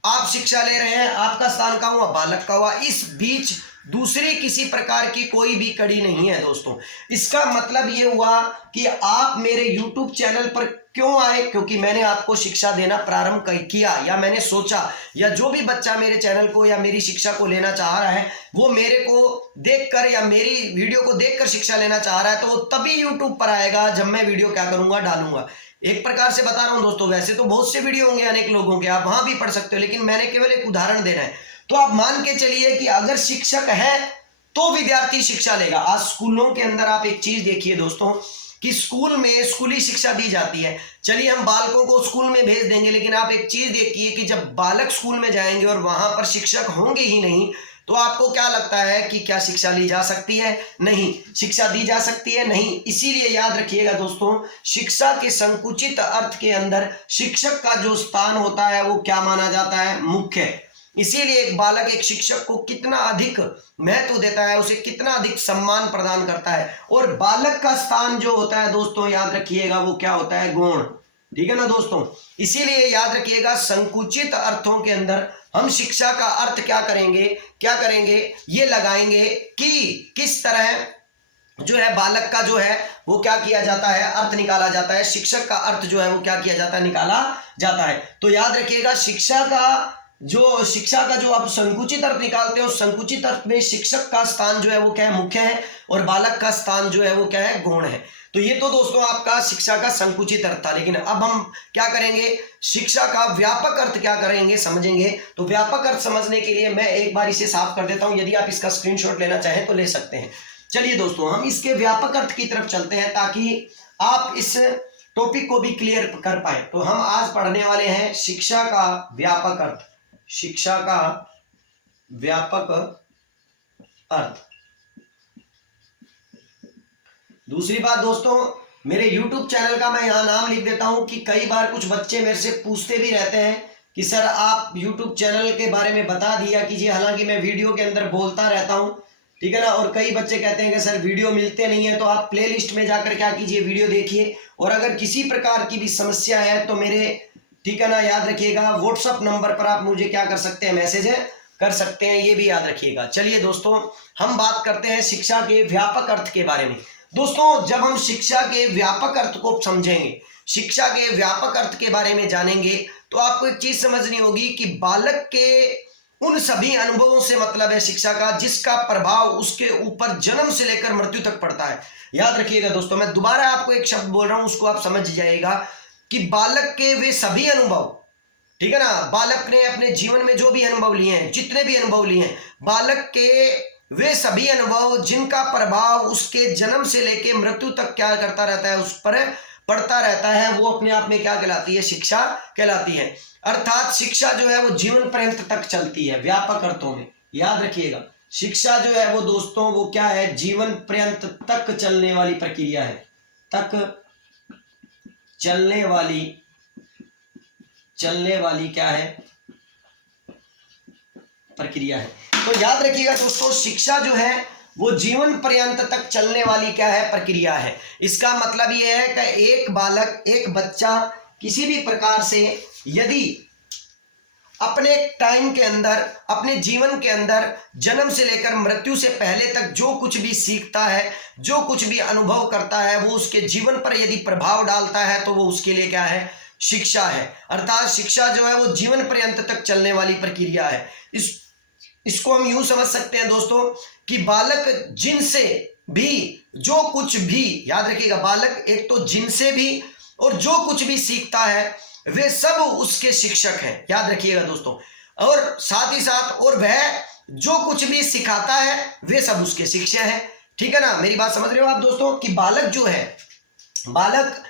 आप शिक्षा ले रहे हैं, आपका स्थान का हुआ, बालक का हुआ। इस बीच दूसरी किसी प्रकार की कोई भी कड़ी नहीं है दोस्तों। इसका मतलब ये हुआ कि आप मेरे YouTube चैनल पर क्यों आए, क्योंकि मैंने आपको शिक्षा देना प्रारंभ किया, या मैंने सोचा, या जो भी बच्चा मेरे चैनल को या मेरी शिक्षा को लेना चाह रहा है वो मेरे को देखकर या मेरी वीडियो को देखकर शिक्षा लेना चाह रहा है, तो वो तभी YouTube पर आएगा जब मैं वीडियो क्या करूंगा, डालूंगा। एक प्रकार से बता रहा हूं दोस्तों, वैसे तो बहुत से वीडियो होंगे अनेक लोगों के, आप वहां भी पढ़ सकते हो, लेकिन मैंने केवल एक उदाहरण देना है। तो आप मान के चलिए कि अगर शिक्षक है तो विद्यार्थी शिक्षा लेगा। आज स्कूलों के अंदर आप एक चीज देखिए दोस्तों कि स्कूल में स्कूली शिक्षा दी जाती है। चलिए हम बालकों को स्कूल में भेज देंगे, लेकिन आप एक चीज देखिए कि जब बालक स्कूल में जाएंगे और वहां पर शिक्षक होंगे ही नहीं, तो आपको क्या लगता है कि क्या शिक्षा ली जा सकती है? नहीं। शिक्षा दी जा सकती है? नहीं। इसीलिए याद रखिएगा दोस्तों, शिक्षा के संकुचित अर्थ के अंदर शिक्षक का जो स्थान होता है वो क्या माना जाता है? मुख्य। इसीलिए एक बालक एक शिक्षक को कितना अधिक महत्व देता है, उसे कितना अधिक सम्मान प्रदान करता है। और बालक का स्थान जो होता है दोस्तों, याद रखिएगा, वो क्या होता है? गौण। ठीक है ना दोस्तों। इसीलिए याद रखिएगा, संकुचित अर्थों के अंदर हम शिक्षा का अर्थ क्या करेंगे, ये लगाएंगे कि किस तरह जो है बालक का जो है वो क्या किया जाता है, अर्थ निकाला जाता है। शिक्षक का अर्थ जो है वो क्या किया जाता है, निकाला जाता है। तो याद रखिएगा, शिक्षा का जो आप संकुचित अर्थ निकालते हो, संकुचित अर्थ में शिक्षक का स्थान जो है वो क्या है? मुख्य है, और बालक का स्थान जो है वो क्या है? गौण है। तो ये तो दोस्तों आपका शिक्षा का संकुचित अर्थ था, लेकिन अब हम क्या करेंगे, शिक्षा का व्यापक अर्थ क्या करेंगे, समझेंगे। तो व्यापक अर्थ समझने के लिए मैं एक बार इसे साफ कर देता हूं, यदि आप इसका स्क्रीनशॉट लेना चाहें तो ले सकते हैं। चलिए दोस्तों, हम इसके व्यापक अर्थ की तरफ चलते हैं ताकि आप इस टॉपिक को भी क्लियर कर पाए। तो हम आज पढ़ने वाले हैं शिक्षा का व्यापक अर्थ। शिक्षा का व्यापक अर्थ। दूसरी बात दोस्तों, मेरे YouTube चैनल का मैं यहां नाम लिख देता हूं कि कई बार कुछ बच्चे मेरे से पूछते भी रहते हैं कि सर आप YouTube चैनल के बारे में बता दिया कीजिए, हालांकि मैं वीडियो के अंदर बोलता रहता हूं, ठीक है ना। और कई बच्चे कहते हैं कि सर वीडियो मिलते नहीं है, तो आप प्लेलिस्ट में जाकर क्या कीजिए, वीडियो देखिए। और अगर किसी प्रकार की भी समस्या है तो मेरे, ठीक है ना, याद रखिएगा व्हाट्सअप नंबर पर आप मुझे क्या कर सकते हैं, मैसेज कर सकते हैं, ये भी याद रखिएगा। चलिए दोस्तों, हम बात करते हैं शिक्षा के व्यापक अर्थ के बारे में। दोस्तों, जब हम शिक्षा के व्यापक अर्थ को समझेंगे, शिक्षा के व्यापक अर्थ के बारे में जानेंगे, तो आपको एक चीज समझनी होगी कि बालक के उन सभी अनुभवों से मतलब है शिक्षा का जिसका प्रभाव उसके ऊपर जन्म से लेकर मृत्यु तक पड़ता है। याद रखिएगा दोस्तों, मैं दोबारा आपको एक शब्द बोल रहा हूं, उसको आप समझ जाइएगा कि बालक के वे सभी अनुभव, ठीक है ना, बालक ने अपने जीवन में जो भी अनुभव लिए हैं, जितने भी अनुभव लिए हैं, बालक के वे सभी अनुभव जिनका प्रभाव उसके जन्म से लेकर मृत्यु तक क्या करता रहता है, उस पर पड़ता रहता है, वो अपने आप में क्या कहलाती है, शिक्षा कहलाती है। अर्थात शिक्षा जो है वो जीवन पर्यंत तक चलती है। व्यापक अर्थों में याद रखिएगा, शिक्षा जो है वो दोस्तों वो क्या है, जीवन पर्यंत तक चलने वाली प्रक्रिया है, तक चलने वाली क्या है, प्रक्रिया है। तो याद रखिएगा दोस्तों, शिक्षा जो है वो जीवन पर्यंत तक चलने वाली क्या है, प्रक्रिया है। इसका मतलब ये है कि एक बालक, एक बच्चा किसी भी प्रकार से यदि अपने टाइम के अंदर, अपने जीवन के अंदर जन्म से लेकर मृत्यु से पहले तक जो कुछ भी सीखता है, जो कुछ भी अनुभव करता है, वो उसके जीवन पर यदि प्रभाव डालता है तो वो उसके लिए क्या है, शिक्षा है। अर्थात शिक्षा जो है वो जीवन पर्यंत तक चलने वाली प्रक्रिया है। इसको हम यूं समझ सकते हैं दोस्तों कि बालक जिनसे भी जो कुछ भी, याद रखिएगा, बालक एक तो जिनसे भी और जो कुछ भी सीखता है वे सब उसके शिक्षक हैं। याद रखिएगा दोस्तों, और साथ ही साथ और वह जो कुछ भी सिखाता है वे सब उसके शिष्य हैं। ठीक है ना, मेरी बात समझ रहे हो आप दोस्तों कि बालक जो है, बालक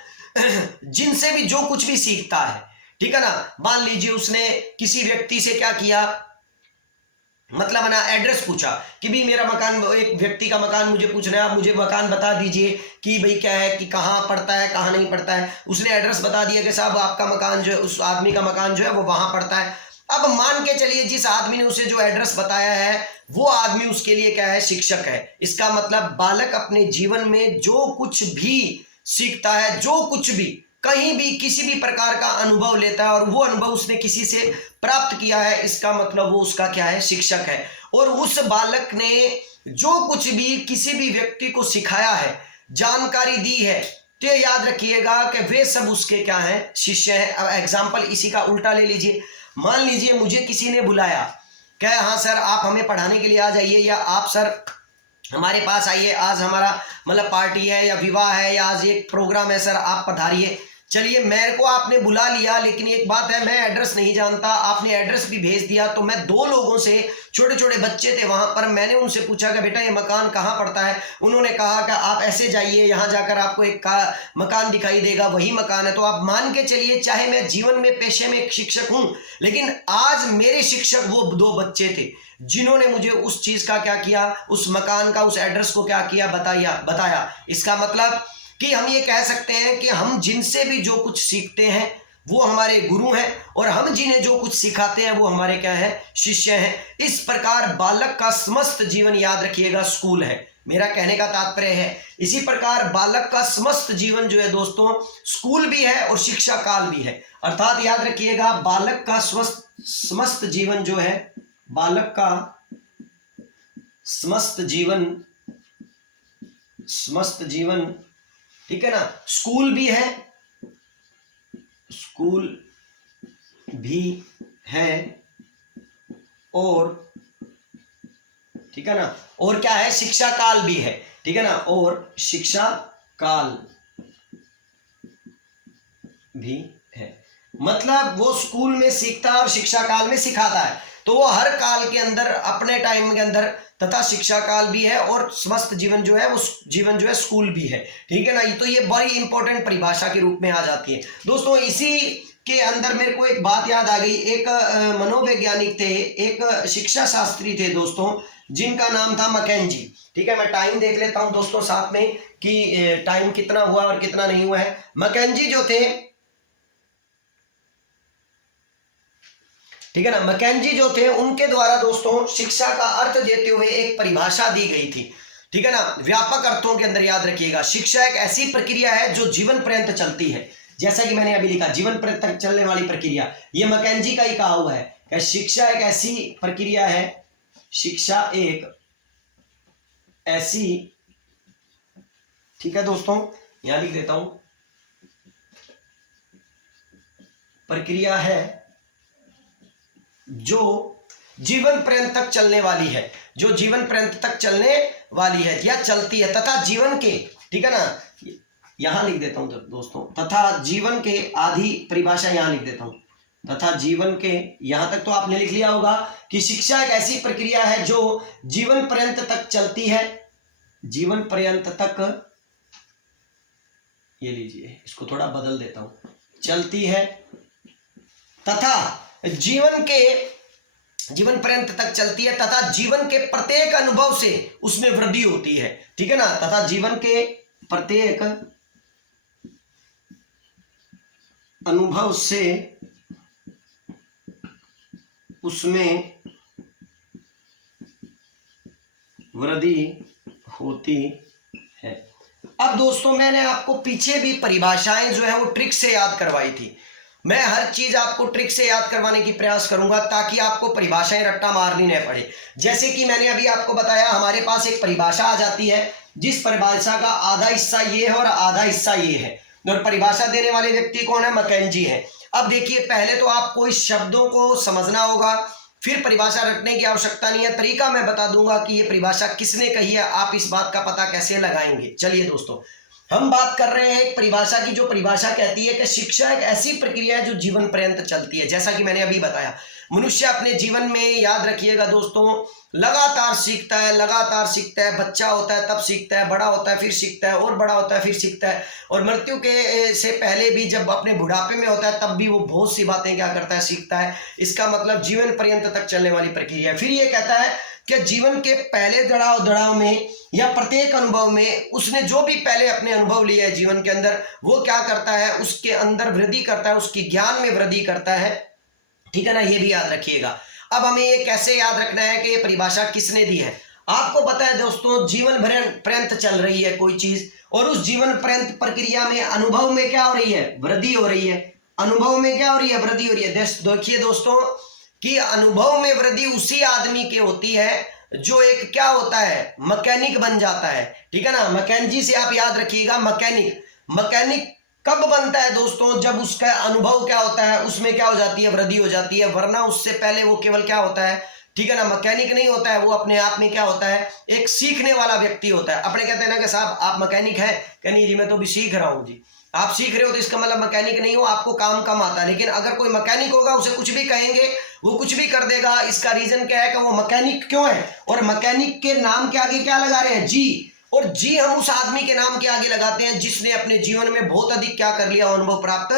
जिनसे भी जो कुछ भी सीखता है, ठीक है ना, मान लीजिए उसने किसी व्यक्ति से क्या किया, मतलब ना एड्रेस पूछा कि भाई मेरा मकान, एक व्यक्ति का मकान मुझे पूछना है, आप मुझे मकान बता दीजिए कि भाई क्या है, कि कहाँ पड़ता है, कहाँ नहीं पड़ता है। उसने एड्रेस बता दिया कि साहब आपका मकान जो है, उस आदमी का मकान जो है वो वहां पड़ता है। अब मान के चलिए जिस आदमी ने उसे जो एड्रेस बताया है वो आदमी उसके लिए क्या है, शिक्षक है। इसका मतलब बालक अपने जीवन में जो कुछ भी सीखता है, जो कुछ भी कहीं भी किसी भी प्रकार का अनुभव लेता है और वो अनुभव उसने किसी से प्राप्त किया है, इसका मतलब वो उसका क्या है, शिक्षक है। और उस बालक ने जो कुछ भी किसी भी व्यक्ति को सिखाया है, जानकारी दी है, तो याद रखिएगा कि वे सब उसके क्या हैं, शिष्य हैं। अब एग्जाम्पल इसी का उल्टा ले लीजिए। मान लीजिए मुझे किसी ने बुलाया, क्या हाँ सर आप हमें पढ़ाने के लिए आ जाइए, या आप सर हमारे पास आइए, आज हमारा मतलब पार्टी है या विवाह है या आज एक प्रोग्राम है, सर आप पधारिए। चलिए मेरे को आपने बुला लिया, लेकिन एक बात है, मैं एड्रेस नहीं जानता, आपने एड्रेस भी भेज दिया, तो मैं दो लोगों से, छोटे छोटे बच्चे थे वहां पर, मैंने उनसे पूछा कि बेटा ये मकान कहाँ पड़ता है। उन्होंने कहा कि आप ऐसे जाइए, यहाँ जाकर आपको एक मकान दिखाई देगा, वही मकान है। तो आप मान के चलिए, चाहे मैं जीवन में पेशे में एक शिक्षक हूं, लेकिन आज मेरे शिक्षक वो दो बच्चे थे जिन्होंने मुझे उस चीज का क्या किया, उस मकान का, उस एड्रेस को क्या किया, बताया। इसका मतलब कि हम ये कह सकते हैं कि हम जिनसे भी जो कुछ सीखते हैं वो हमारे गुरु हैं, और हम जिन्हें जो कुछ सिखाते हैं वो हमारे क्या है, शिष्य हैं। इस प्रकार बालक का समस्त जीवन, याद रखिएगा, स्कूल है, मेरा कहने का तात्पर्य है। इसी प्रकार बालक का समस्त जीवन जो है दोस्तों, स्कूल भी है और शिक्षा काल भी है। अर्थात याद रखिएगा, बालक का समस्त जीवन जो है, बालक का समस्त जीवन, ठीक है ना, स्कूल भी है, स्कूल भी है, और ठीक है ना, और क्या है, शिक्षा काल भी है, ठीक है ना, और शिक्षा काल भी है। मतलब वो स्कूल में सीखता है और शिक्षा काल में सिखाता है, तो वो हर काल के अंदर, अपने टाइम के अंदर तथा शिक्षा काल भी है और समस्त जीवन जो है वो जीवन जो है स्कूल भी है। ठीक है ना, तो ये बड़ी इंपॉर्टेंट परिभाषा के रूप में आ जाती है दोस्तों। इसी के अंदर मेरे को एक बात याद आ गई। एक मनोवैज्ञानिक थे, एक शिक्षा शास्त्री थे दोस्तों, जिनका नाम था मैकेंजी। ठीक है, मैं टाइम देख लेता हूं दोस्तों साथ में कि टाइम कितना हुआ और कितना नहीं हुआ है। मैकेंजी जो थे, ठीक है ना, मैकेंजी जो थे, उनके द्वारा दोस्तों शिक्षा का अर्थ देते हुए एक परिभाषा दी गई थी। ठीक है ना, व्यापक अर्थों के अंदर याद रखिएगा, शिक्षा एक ऐसी प्रक्रिया है जो जीवन पर्यंत चलती है। जैसा कि मैंने अभी लिखा, जीवन पर्यंत तक चलने वाली प्रक्रिया, ये मैकेंजी का ही कहा हुआ है कि शिक्षा एक ऐसी प्रक्रिया है, शिक्षा एक ऐसी, ठीक है दोस्तों, यहां लिख देता हूं, प्रक्रिया है जो जीवन पर्यंत तक चलने वाली है, जो जीवन पर्यंत तक चलने वाली है या चलती है, तथा जीवन के, ठीक है ना, यहां लिख देता हूं दोस्तों, तथा जीवन के, आधी परिभाषा यहां लिख देता हूं, तथा जीवन के, यहां तक तो आपने लिख लिया होगा कि शिक्षा एक ऐसी प्रक्रिया है जो जीवन पर्यंत तक चलती है, जीवन पर्यंत तक, ये लीजिए इसको थोड़ा बदल देता हूं, चलती है, तथा जीवन पर्यंत तक चलती है, तथा जीवन के प्रत्येक अनुभव से उसमें वृद्धि होती है। ठीक है ना, तथा जीवन के प्रत्येक अनुभव से उसमें वृद्धि होती है। अब दोस्तों मैंने आपको पीछे भी परिभाषाएं जो है वो ट्रिक से याद करवाई थी। मैं हर चीज आपको ट्रिक से याद करवाने की प्रयास करूंगा ताकि आपको परिभाषाएं रट्टा मारनी न पड़े। जैसे कि मैंने अभी आपको बताया, हमारे पास एक परिभाषा आ जाती है जिस परिभाषा का आधा हिस्सा ये है और आधा हिस्सा ये है, और परिभाषा देने वाले व्यक्ति कौन है? मैकेंजी है। अब देखिए, पहले तो आपको इस शब्दों को समझना होगा, फिर परिभाषा रटने की आवश्यकता नहीं है। तरीका मैं बता दूंगा कि ये परिभाषा किसने कही है, आप इस बात का पता कैसे लगाएंगे। चलिए दोस्तों, हम बात कर रहे हैं एक परिभाषा की, जो परिभाषा कहती है कि शिक्षा एक ऐसी प्रक्रिया है जो जीवन पर्यंत चलती है। जैसा कि मैंने अभी बताया, मनुष्य अपने जीवन में, याद रखिएगा दोस्तों, लगातार सीखता है, लगातार सीखता है। बच्चा होता है तब सीखता है, बड़ा होता है फिर सीखता है, और बड़ा होता है फिर सीखता है, और मृत्यु के से पहले भी जब अपने बुढ़ापे में होता है तब भी वो बहुत सी बातें क्या करता है? सीखता है। इसका मतलब जीवन पर्यंत तक चलने वाली प्रक्रिया है। फिर ये कहता है कि जीवन के पहले दड़ाव में या प्रत्येक अनुभव में उसने जो भी पहले अपने अनुभव लिए है जीवन के अंदर, वो क्या करता है? उसके अंदर वृद्धि करता है, उसकी ज्ञान में वृद्धि करता है। ठीक है ना, ये भी याद रखिएगा। अब हमें ये कैसे याद रखना है कि ये परिभाषा किसने दी है? आपको पता है दोस्तों, जीवन पर्यंत चल रही है कोई चीज, और उस जीवन पर्यंत प्रक्रिया में अनुभव में क्या हो रही है? वृद्धि हो रही है। अनुभव में क्या हो रही है? वृद्धि हो रही है। देखिए दोस्तों कि अनुभव में वृद्धि उसी आदमी की होती है जो एक क्या होता है? मैकेनिक बन जाता है। ठीक है ना, मैकेंजी से आप याद रखिएगा, मैकेनिक कब बनता है दोस्तों? जब उसका अनुभव क्या होता है, उसमें क्या हो जाती है? वृद्धि हो जाती है। वरना उससे पहले वो केवल क्या होता है? ठीक है ना, मैकेनिक नहीं होता है, वो अपने आप में क्या होता है? एक सीखने वाला व्यक्ति होता है। अपने कहते हैं ना कि साहब आप मैकेनिक है, कि नहीं जी मैं तो अभी सीख रहा हूँ जी। आप सीख रहे हो तो इसका मतलब मैकेनिक नहीं हो, आपको काम कम आता है। लेकिन अगर कोई मैकेनिक होगा, उसे कुछ भी कहेंगे वो कुछ भी कर देगा। इसका रीजन क्या है कि वो मैकेनिक क्यों है, और मैकेनिक के नाम के आगे क्या लगा रहे हैं? जी। और जी हम उस आदमी के नाम के आगे लगाते हैं जिसने अपने जीवन में बहुत अधिक क्या कर लिया? अनुभव प्राप्त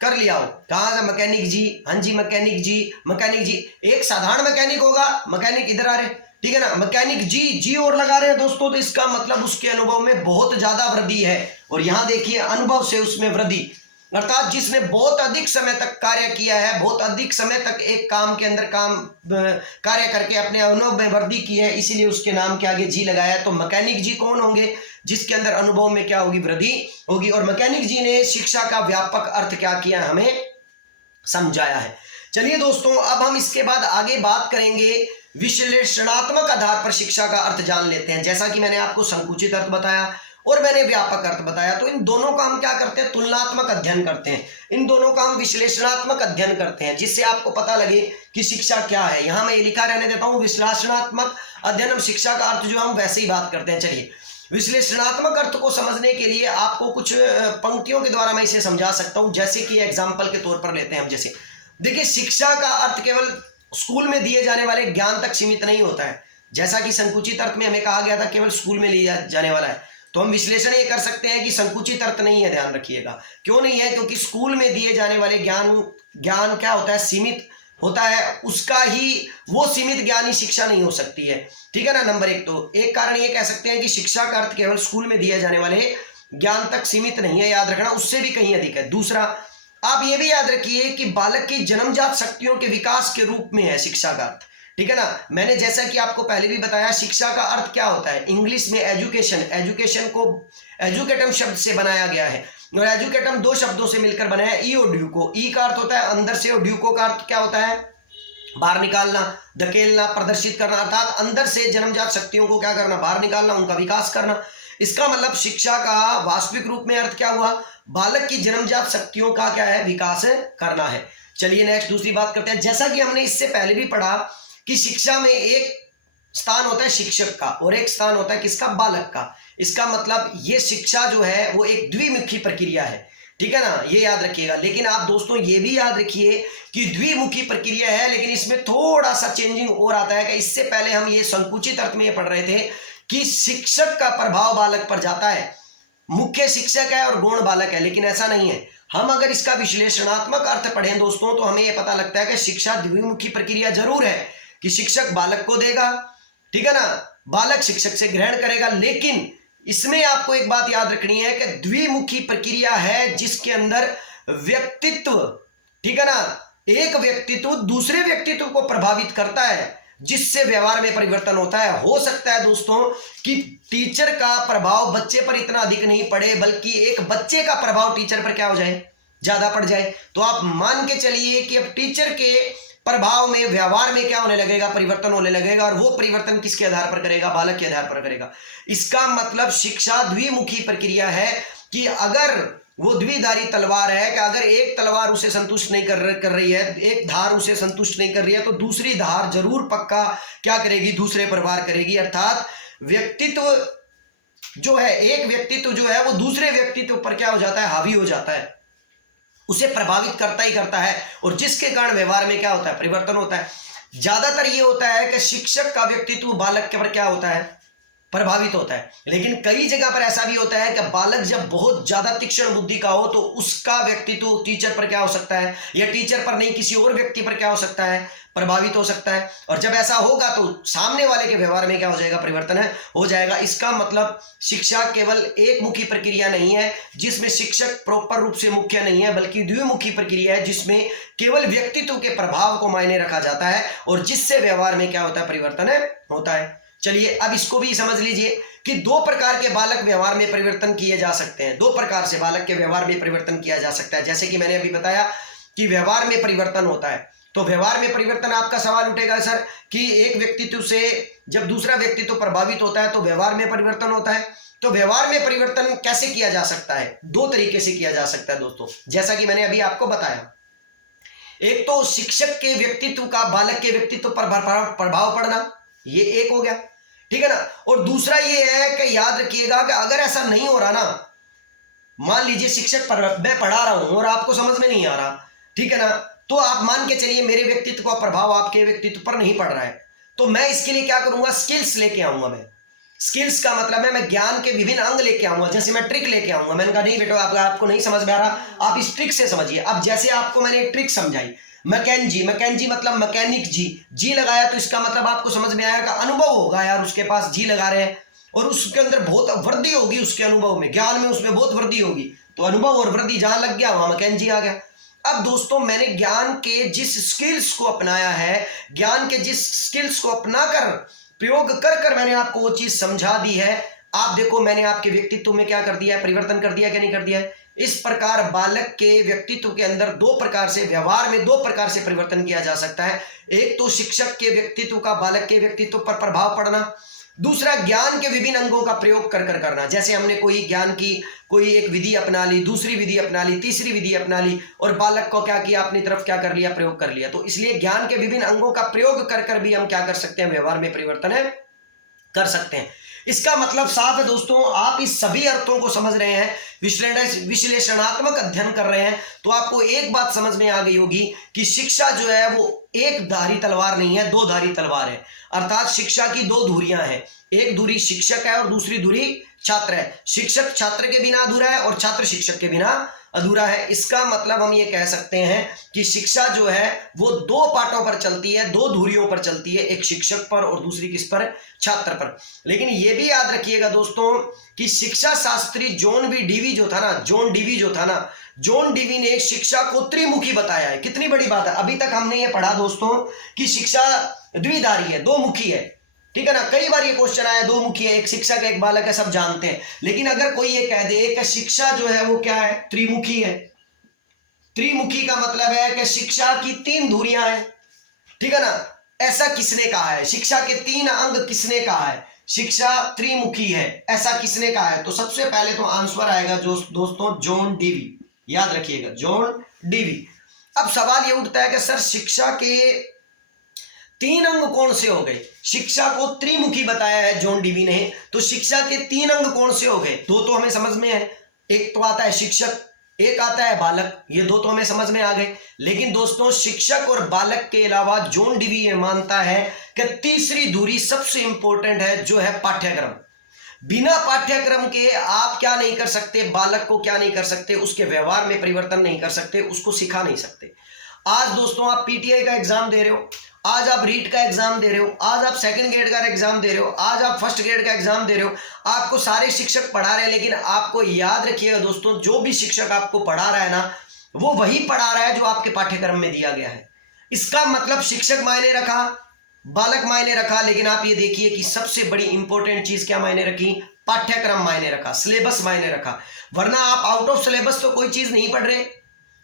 कर लिया हो। कहां से? मैकेनिक जी, हाँ जी मैकेनिक जी, मैकेनिक जी। एक साधारण मैकेनिक होगा, मैकेनिक इधर आ रहे, ठीक है ना, मैकेनिक जी, जी और लगा रहे हैं दोस्तों, तो इसका मतलब उसके अनुभव में बहुत ज्यादा वृद्धि है। और यहां देखिए, अनुभव से उसमें वृद्धि, अर्थात जिसने बहुत अधिक समय तक कार्य किया है, बहुत अधिक समय तक एक काम के अंदर कार्य करके अपने अनुभव में वृद्धि की है, इसीलिए उसके नाम के आगे जी लगाया है। तो मैकेनिक जी कौन होंगे? जिसके अंदर अनुभव में क्या होगी? वृद्धि होगी। और मैकेनिक जी ने शिक्षा का व्यापक अर्थ क्या किया? हमें समझाया है। चलिए दोस्तों, अब हम इसके बाद आगे बात करेंगे, विश्लेषणात्मक आधार पर शिक्षा का अर्थ जान लेते हैं। जैसा कि मैंने आपको संकुचित अर्थ बताया और मैंने व्यापक अर्थ बताया, तो इन दोनों का हम क्या करते हैं? तुलनात्मक अध्ययन करते हैं। इन दोनों का हम विश्लेषणात्मक अध्ययन करते हैं, जिससे आपको पता लगे कि शिक्षा क्या है। यहां मैं लिखा रहने देता हूं, विश्लेषणात्मक अध्ययन। हम शिक्षा का अर्थ जो हम वैसे ही बात करते हैं। चलिए, विश्लेषणात्मक अर्थ को समझने के लिए आपको कुछ पंक्तियों के द्वारा मैं इसे समझा सकता हूं। जैसे कि एग्जाम्पल के तौर पर लेते हैं हम, जैसे देखिए, शिक्षा का अर्थ केवल स्कूल में दिए जाने वाले ज्ञान तक सीमित नहीं होता है। जैसा कि संकुचित अर्थ में हमें कहा गया था केवल स्कूल में लिया जाने वाला है, तो हम विश्लेषण ये कर सकते हैं कि संकुचित अर्थ नहीं है। ध्यान रखिएगा, क्यों नहीं है? क्योंकि स्कूल में दिए जाने वाले ज्ञान क्या होता है? सीमित होता है, उसका ही वो सीमित ज्ञान ही शिक्षा नहीं हो सकती है। ठीक है ना। नंबर एक, तो एक कारण ये कह सकते हैं कि शिक्षा का अर्थ केवल स्कूल में दिए जाने वाले ज्ञान तक सीमित नहीं है, याद रखना, उससे भी कहीं अधिक है। दूसरा, आप ये भी याद रखिए कि बालक की जन्मजात शक्तियों के विकास के रूप में है शिक्षा का अर्थ। ठीक है ना। मैंने जैसा कि आपको पहले भी बताया, शिक्षा का अर्थ क्या होता है? इंग्लिश में एजुकेशन, एजुकेशन को एजुकेटम शब्द से बनाया गया है, और एजुकेटम दो शब्दों से मिलकर बना है, ई और ड्यूको। ई का अर्थ होता है अंदर से, और ड्यूको का अर्थ क्या होता है? बाहर निकालना, धकेलना, प्रदर्शित करना, अर्थात अंदर से जन्मजात शक्तियों को क्या करना? बाहर निकालना, उनका विकास करना। इसका मतलब शिक्षा का वास्तविक रूप में अर्थ क्या हुआ? बालक की जन्मजात शक्तियों का क्या है? विकास करना है। चलिए नेक्स्ट दूसरी बात करते हैं। जैसा कि हमने इससे पहले भी पढ़ा कि शिक्षा में एक स्थान होता है शिक्षक का और एक स्थान होता है किसका? बालक का। इसका मतलब ये शिक्षा जो है वो एक द्विमुखी प्रक्रिया है। ठीक है ना, ये याद रखिएगा। लेकिन आप दोस्तों ये भी याद रखिए कि द्विमुखी प्रक्रिया है, लेकिन इसमें थोड़ा सा चेंजिंग और आता है कि इससे पहले हम ये संकुचित अर्थ में ये पढ़ रहे थे कि शिक्षक का प्रभाव बालक पर जाता है, मुख्य शिक्षक है और गौण बालक है, लेकिन ऐसा नहीं है। हम अगर इसका विश्लेषणात्मक अर्थ पढ़ें दोस्तों, तो हमें यह पता लगता है कि शिक्षा द्विमुखी प्रक्रिया जरूर है, कि शिक्षक बालक को देगा, ठीक है ना, बालक शिक्षक से ग्रहण करेगा, लेकिन इसमें आपको एक बात याद रखनी है कि द्विमुखी प्रक्रिया है जिसके अंदर व्यक्तित्व, ठीक है ना, एक व्यक्तित्व दूसरे व्यक्तित्व को प्रभावित करता है, जिससे व्यवहार में परिवर्तन होता है। हो सकता है दोस्तों कि टीचर का प्रभाव बच्चे पर इतना अधिक नहीं पड़े, बल्कि एक बच्चे का प्रभाव टीचर पर क्या हो जाए? ज्यादा पड़ जाए। तो आप मान के चलिए कि अब टीचर के प्रभाव में व्यवहार में क्या होने लगेगा? परिवर्तन होने लगेगा, और वो परिवर्तन किसके आधार पर करेगा? बालक के आधार पर करेगा। इसका मतलब शिक्षा द्विमुखी प्रक्रिया है कि अगर वो द्विधारी तलवार है, कि अगर एक तलवार उसे संतुष्ट नहीं कर रही है, एक धार उसे संतुष्ट नहीं कर रही है, तो दूसरी धार जरूर पक्का क्या करेगी? दूसरे पर वार करेगी। अर्थात व्यक्तित्व जो है, एक व्यक्तित्व जो है वो दूसरे व्यक्तित्व पर क्या हो जाता है? हावी हो जाता है, उसे प्रभावित करता ही करता है, और जिसके कारण व्यवहार में क्या होता है? परिवर्तन होता है। ज्यादातर ये होता है कि शिक्षक का व्यक्तित्व बालक के पर क्या होता है? प्रभावित होता है। लेकिन कई जगह पर ऐसा भी होता है कि बालक जब बहुत ज्यादा तीक्ष्ण बुद्धि का हो, तो उसका व्यक्तित्व टीचर पर क्या हो सकता है, या टीचर पर नहीं किसी और व्यक्ति पर क्या हो सकता है? प्रभावित हो सकता है। और जब ऐसा होगा तो सामने वाले के व्यवहार में क्या हो जाएगा? परिवर्तन हो जाएगा। इसका मतलब शिक्षा केवल एक मुखी प्रक्रिया नहीं है जिसमें शिक्षक प्रॉपर रूप से मुख्य नहीं है, बल्कि द्विमुखी प्रक्रिया है जिसमें केवल व्यक्तित्व के प्रभाव को मायने रखा जाता है, और जिससे व्यवहार में क्या होता है? परिवर्तन होता है। चलिए अब इसको भी समझ लीजिए कि दो प्रकार के बालक व्यवहार में परिवर्तन किए जा सकते हैं। दो प्रकार से बालक के व्यवहार में परिवर्तन किया जा सकता है। जैसे कि मैंने अभी बताया कि व्यवहार में परिवर्तन होता है, तो व्यवहार में परिवर्तन, आपका सवाल उठेगा सर कि एक व्यक्तित्व से जब दूसरा व्यक्तित्व प्रभावित होता है तो व्यवहार में परिवर्तन होता है। तो व्यवहार में परिवर्तन कैसे किया जा सकता है? दो तरीके से किया जा सकता है दोस्तों, जैसा कि मैंने अभी आपको बताया। एक तो शिक्षक के व्यक्तित्व का बालक के व्यक्तित्व पर प्रभाव पड़ना, ये एक हो गया, ठीक है ना। और दूसरा ये है कि याद रखिएगा कि अगर ऐसा नहीं हो रहा ना, मान लीजिए शिक्षक मैं पढ़ा रहा हूं और आपको समझ में नहीं आ रहा, ठीक है ना, तो आप मान के चलिए मेरे व्यक्तित्व का प्रभाव आपके व्यक्तित्व पर नहीं पड़ रहा है, तो मैं इसके लिए क्या करूंगा? स्किल्स लेके आऊंगा। मैं स्किल्स का मतलब है मैं ज्ञान के विभिन्न अंग लेके आऊंगा। जैसे मैं ट्रिक लेके आऊंगा। मैंने कहा नहीं बेटा, आपको नहीं समझ में आ रहा, आप इस ट्रिक से समझिए। अब जैसे आपको मैंने ट्रिक समझाई, मैकेनजी मतलब मैकेनिक, जी लगाया, तो इसका मतलब आपको समझ में आया कि अनुभव होगा यार, उसके पास जी लगा रहे हैं और उसके अंदर बहुत वृद्धि होगी, उसके अनुभव में, ज्ञान में उसमें बहुत वृद्धि होगी, तो अनुभव और वृद्धि जहां लग गया वहां मैकेनजी आ गया। अब दोस्तों मैंने ज्ञान के जिस स्किल्स को अपनाया है, ज्ञान के जिस स्किल्स को अपनाकर प्रयोग कर मैंने आपको वो चीज समझा दी है। आप देखो मैंने आपके व्यक्तित्व में क्या कर दिया है? परिवर्तन कर दिया, क्या नहीं कर दिया है? इस प्रकार बालक के व्यक्तित्व के अंदर दो प्रकार से, व्यवहार में दो प्रकार से परिवर्तन किया जा सकता है। एक तो शिक्षक के व्यक्तित्व का बालक के व्यक्तित्व पर प्रभाव पड़ना, दूसरा ज्ञान के विभिन्न अंगों का प्रयोग कर करना। जैसे हमने कोई ज्ञान की कोई एक विधि अपना ली, दूसरी विधि अपना ली, तीसरी विधि अपना ली, और बालक को क्या किया? अपनी तरफ क्या कर लिया? प्रयोग कर लिया। तो इसलिए ज्ञान के विभिन्न अंगों का प्रयोग कर भी हम क्या कर सकते हैं? व्यवहार में परिवर्तन कर सकते हैं। इसका मतलब साफ है दोस्तों, आप इस सभी अर्थों को समझ रहे हैं, विश्लेषणात्मक अध्ययन कर रहे हैं, तो आपको एक बात समझ में आ गई होगी कि शिक्षा जो है वो एक धारी तलवार नहीं है, दो धारी तलवार है। अर्थात शिक्षा की दो धुरियां हैं, एक धुरी शिक्षक है और दूसरी धुरी छात्र है। शिक्षक छात्र के बिना अधूरा है और छात्र शिक्षक के बिना अधूरा है। इसका मतलब हम ये कह सकते हैं कि शिक्षा जो है वो दो पार्टों पर चलती है, दो धुरियों पर चलती है, एक शिक्षक पर और दूसरी किस पर, छात्र पर। लेकिन ये भी याद रखिएगा दोस्तों कि शिक्षा शास्त्री जॉन डीवी जो था ना, जॉन डीवी ने शिक्षा को त्रिमुखी बताया है। कितनी बड़ी बात है, अभी तक हमने ये पढ़ा दोस्तों कि शिक्षा द्विधारी है, दो मुखी है, ठीक है ना। कई बार ये क्वेश्चन आया, दो मुखी है, एक शिक्षक एक बालक है, सब जानते हैं। लेकिन अगर कोई ये कह दे कि शिक्षा जो है वो क्या है, त्रिमुखी है, त्रिमुखी का मतलब है कि शिक्षा की तीन धुरियां हैं, ठीक है ना। ऐसा किसने कहा है, शिक्षा के तीन अंग किसने कहा है, शिक्षा त्रिमुखी है, ऐसा किसने कहा है? तो सबसे पहले तो आंसर आएगा जो दोस्तों जॉन डीवी, याद रखिएगा जॉन डीवी। अब सवाल ये उठता है कि सर शिक्षा के तीन अंग कौन से हो गए? शिक्षा को त्रिमुखी बताया है जॉन डीवी ने, तो शिक्षा के तीन अंग कौन से हो गए? दो तो हमें समझ में है, एक तो आता है शिक्षक, एक आता है बालक, ये दो तो हमें समझ में आ गए। लेकिन दोस्तों शिक्षक और बालक के अलावा जॉन डीवी ये मानता है कि तीसरी धुरी सबसे इंपॉर्टेंट है, जो है पाठ्यक्रम। बिना पाठ्यक्रम के आप क्या नहीं कर सकते, बालक को क्या नहीं कर सकते, उसके व्यवहार में परिवर्तन नहीं कर सकते, उसको सिखा नहीं सकते। आज दोस्तों आप पीटीआई का एग्जाम दे रहे हो, आज आप रीट का एग्जाम दे रहे हो, आज आप सेकंड ग्रेड का एग्जाम दे रहे हो, आज आप फर्स्ट ग्रेड का एग्जाम दे रहे हो, आपको सारे शिक्षक पढ़ा रहे हैं। लेकिन आपको याद रखिएगा दोस्तों, जो भी शिक्षक आपको पढ़ा रहा है ना, वो वही पढ़ा रहा है जो आपके पाठ्यक्रम में दिया गया है। इसका मतलब शिक्षक मायने रखा, बालक मायने रखा, लेकिन आप ये देखिए कि सबसे बड़ी इंपॉर्टेंट चीज क्या मायने रखी, पाठ्यक्रम मायने रखा, सिलेबस मायने रखा। वरना आप आउट ऑफ सिलेबस तो कोई चीज नहीं पढ़ रहे,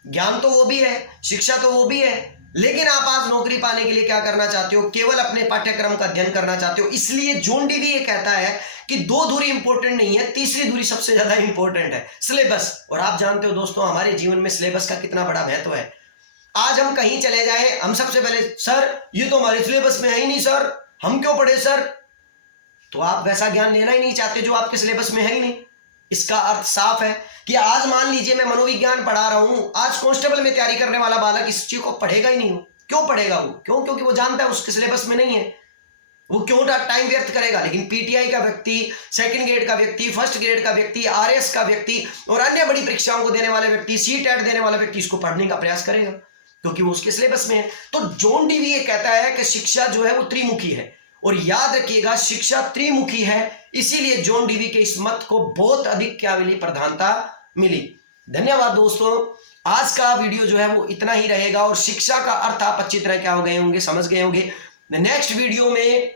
ज्ञान तो वो भी है, शिक्षा तो वो भी है, लेकिन आप आज नौकरी पाने के लिए क्या करना चाहते हो, केवल अपने पाठ्यक्रम का अध्ययन करना चाहते हो। इसलिए जॉन डीवी ये कहता है कि दो धुरी इंपॉर्टेंट नहीं है, तीसरी धुरी सबसे ज्यादा इंपॉर्टेंट है, सिलेबस। और आप जानते हो दोस्तों हमारे जीवन में सिलेबस का कितना बड़ा महत्व है। आज हम कहीं चले जाए, हम सबसे पहले सर ये तो हमारे सिलेबस में है ही नहीं सर, हम क्यों पढ़े सर? तो आप वैसा ज्ञान लेना ही नहीं चाहते जो आपके सिलेबस में है ही नहीं। इसका अर्थ साफ है कि आज मान लीजिए मैं मनोविज्ञान पढ़ा रहा हूं, आज कांस्टेबल में तैयारी करने वाला बालक इस चीज को पढ़ेगा ही नहीं। क्यों पढ़ेगा वो? क्योंकि वो जानता है उसके सिलेबस में नहीं है, वो क्यों टाइम व्यर्थ करेगा। लेकिन पीटीआई का व्यक्ति, सेकंड ग्रेड का व्यक्ति, फर्स्ट ग्रेड का व्यक्ति, आरएस का व्यक्ति और अन्य बड़ी परीक्षाओं को देने वाले व्यक्ति, सीटेट देने वाला व्यक्ति इसको पढ़ने का प्रयास करेगा क्योंकि वो उसके सिलेबस में है। तो जॉन डीवी ये कहता है कि शिक्षा जो है वो त्रिमुखी है, और याद रखिएगा शिक्षा त्रिमुखी है, इसीलिए जॉन डीवी के इस मत को बहुत अधिक क्या मिली, प्रधानता मिली। धन्यवाद दोस्तों, आज का वीडियो जो है वो इतना ही रहेगा, और शिक्षा का अर्थ आप अच्छी तरह क्या हो गए होंगे, समझ गए होंगे। नेक्स्ट वीडियो में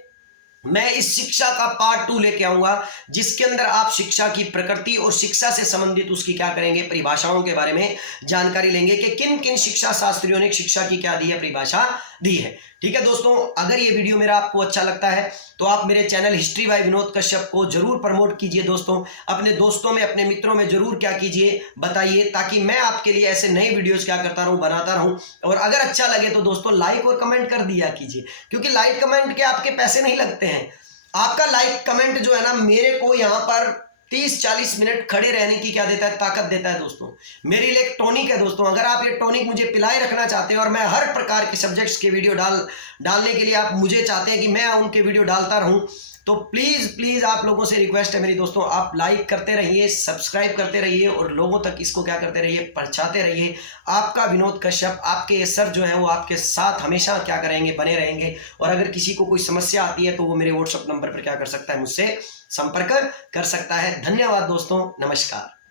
मैं इस शिक्षा का पार्ट 2 लेके आऊंगा, जिसके अंदर आप शिक्षा की प्रकृति और शिक्षा से संबंधित उसकी क्या करेंगे, परिभाषाओं के बारे में जानकारी लेंगे कि किन किन शिक्षा शास्त्रियों ने शिक्षा की क्या दी है, परिभाषा दी है। ठीक है दोस्तों, अगर ये वीडियो मेरा आपको अच्छा लगता है तो आप मेरे channel history by Vinod Kashyap को जरूर प्रमोट कीजिए दोस्तों, अपने दोस्तों में, अपने मित्रों में जरूर क्या कीजिए, बताइए, ताकि मैं आपके लिए ऐसे नए वीडियोस क्या करता रहूं, बनाता रहूं। और अगर अच्छा लगे तो दोस्तों लाइक और कमेंट कर दिया कीजिए, क्योंकि लाइक कमेंट के आपके पैसे नहीं लगते हैं। आपका लाइक कमेंट जो है ना, मेरे को यहाँ पर 30-40 मिनट खड़े रहने की क्या देता है, ताकत देता है दोस्तों। मेरे लिए एक टॉनिक है दोस्तों, अगर आप ये टॉनिक मुझे पिलाए रखना चाहते हैं और मैं हर प्रकार के सब्जेक्ट्स के वीडियो डालने के लिए आप मुझे चाहते हैं कि मैं उनके वीडियो डालता रहूं, तो प्लीज़ आप लोगों से रिक्वेस्ट है मेरी दोस्तों, आप लाइक करते रहिए, सब्सक्राइब करते रहिए और लोगों तक इसको क्या करते रहिए, पहुंचाते रहिए। आपका विनोद कश्यप, आपके ये सर जो है वो आपके साथ हमेशा क्या करेंगे, बने रहेंगे। और अगर किसी को कोई समस्या आती है तो वो मेरे व्हाट्सएप नंबर पर क्या कर सकता है, मुझसे संपर्क कर सकता है। धन्यवाद दोस्तों, नमस्कार।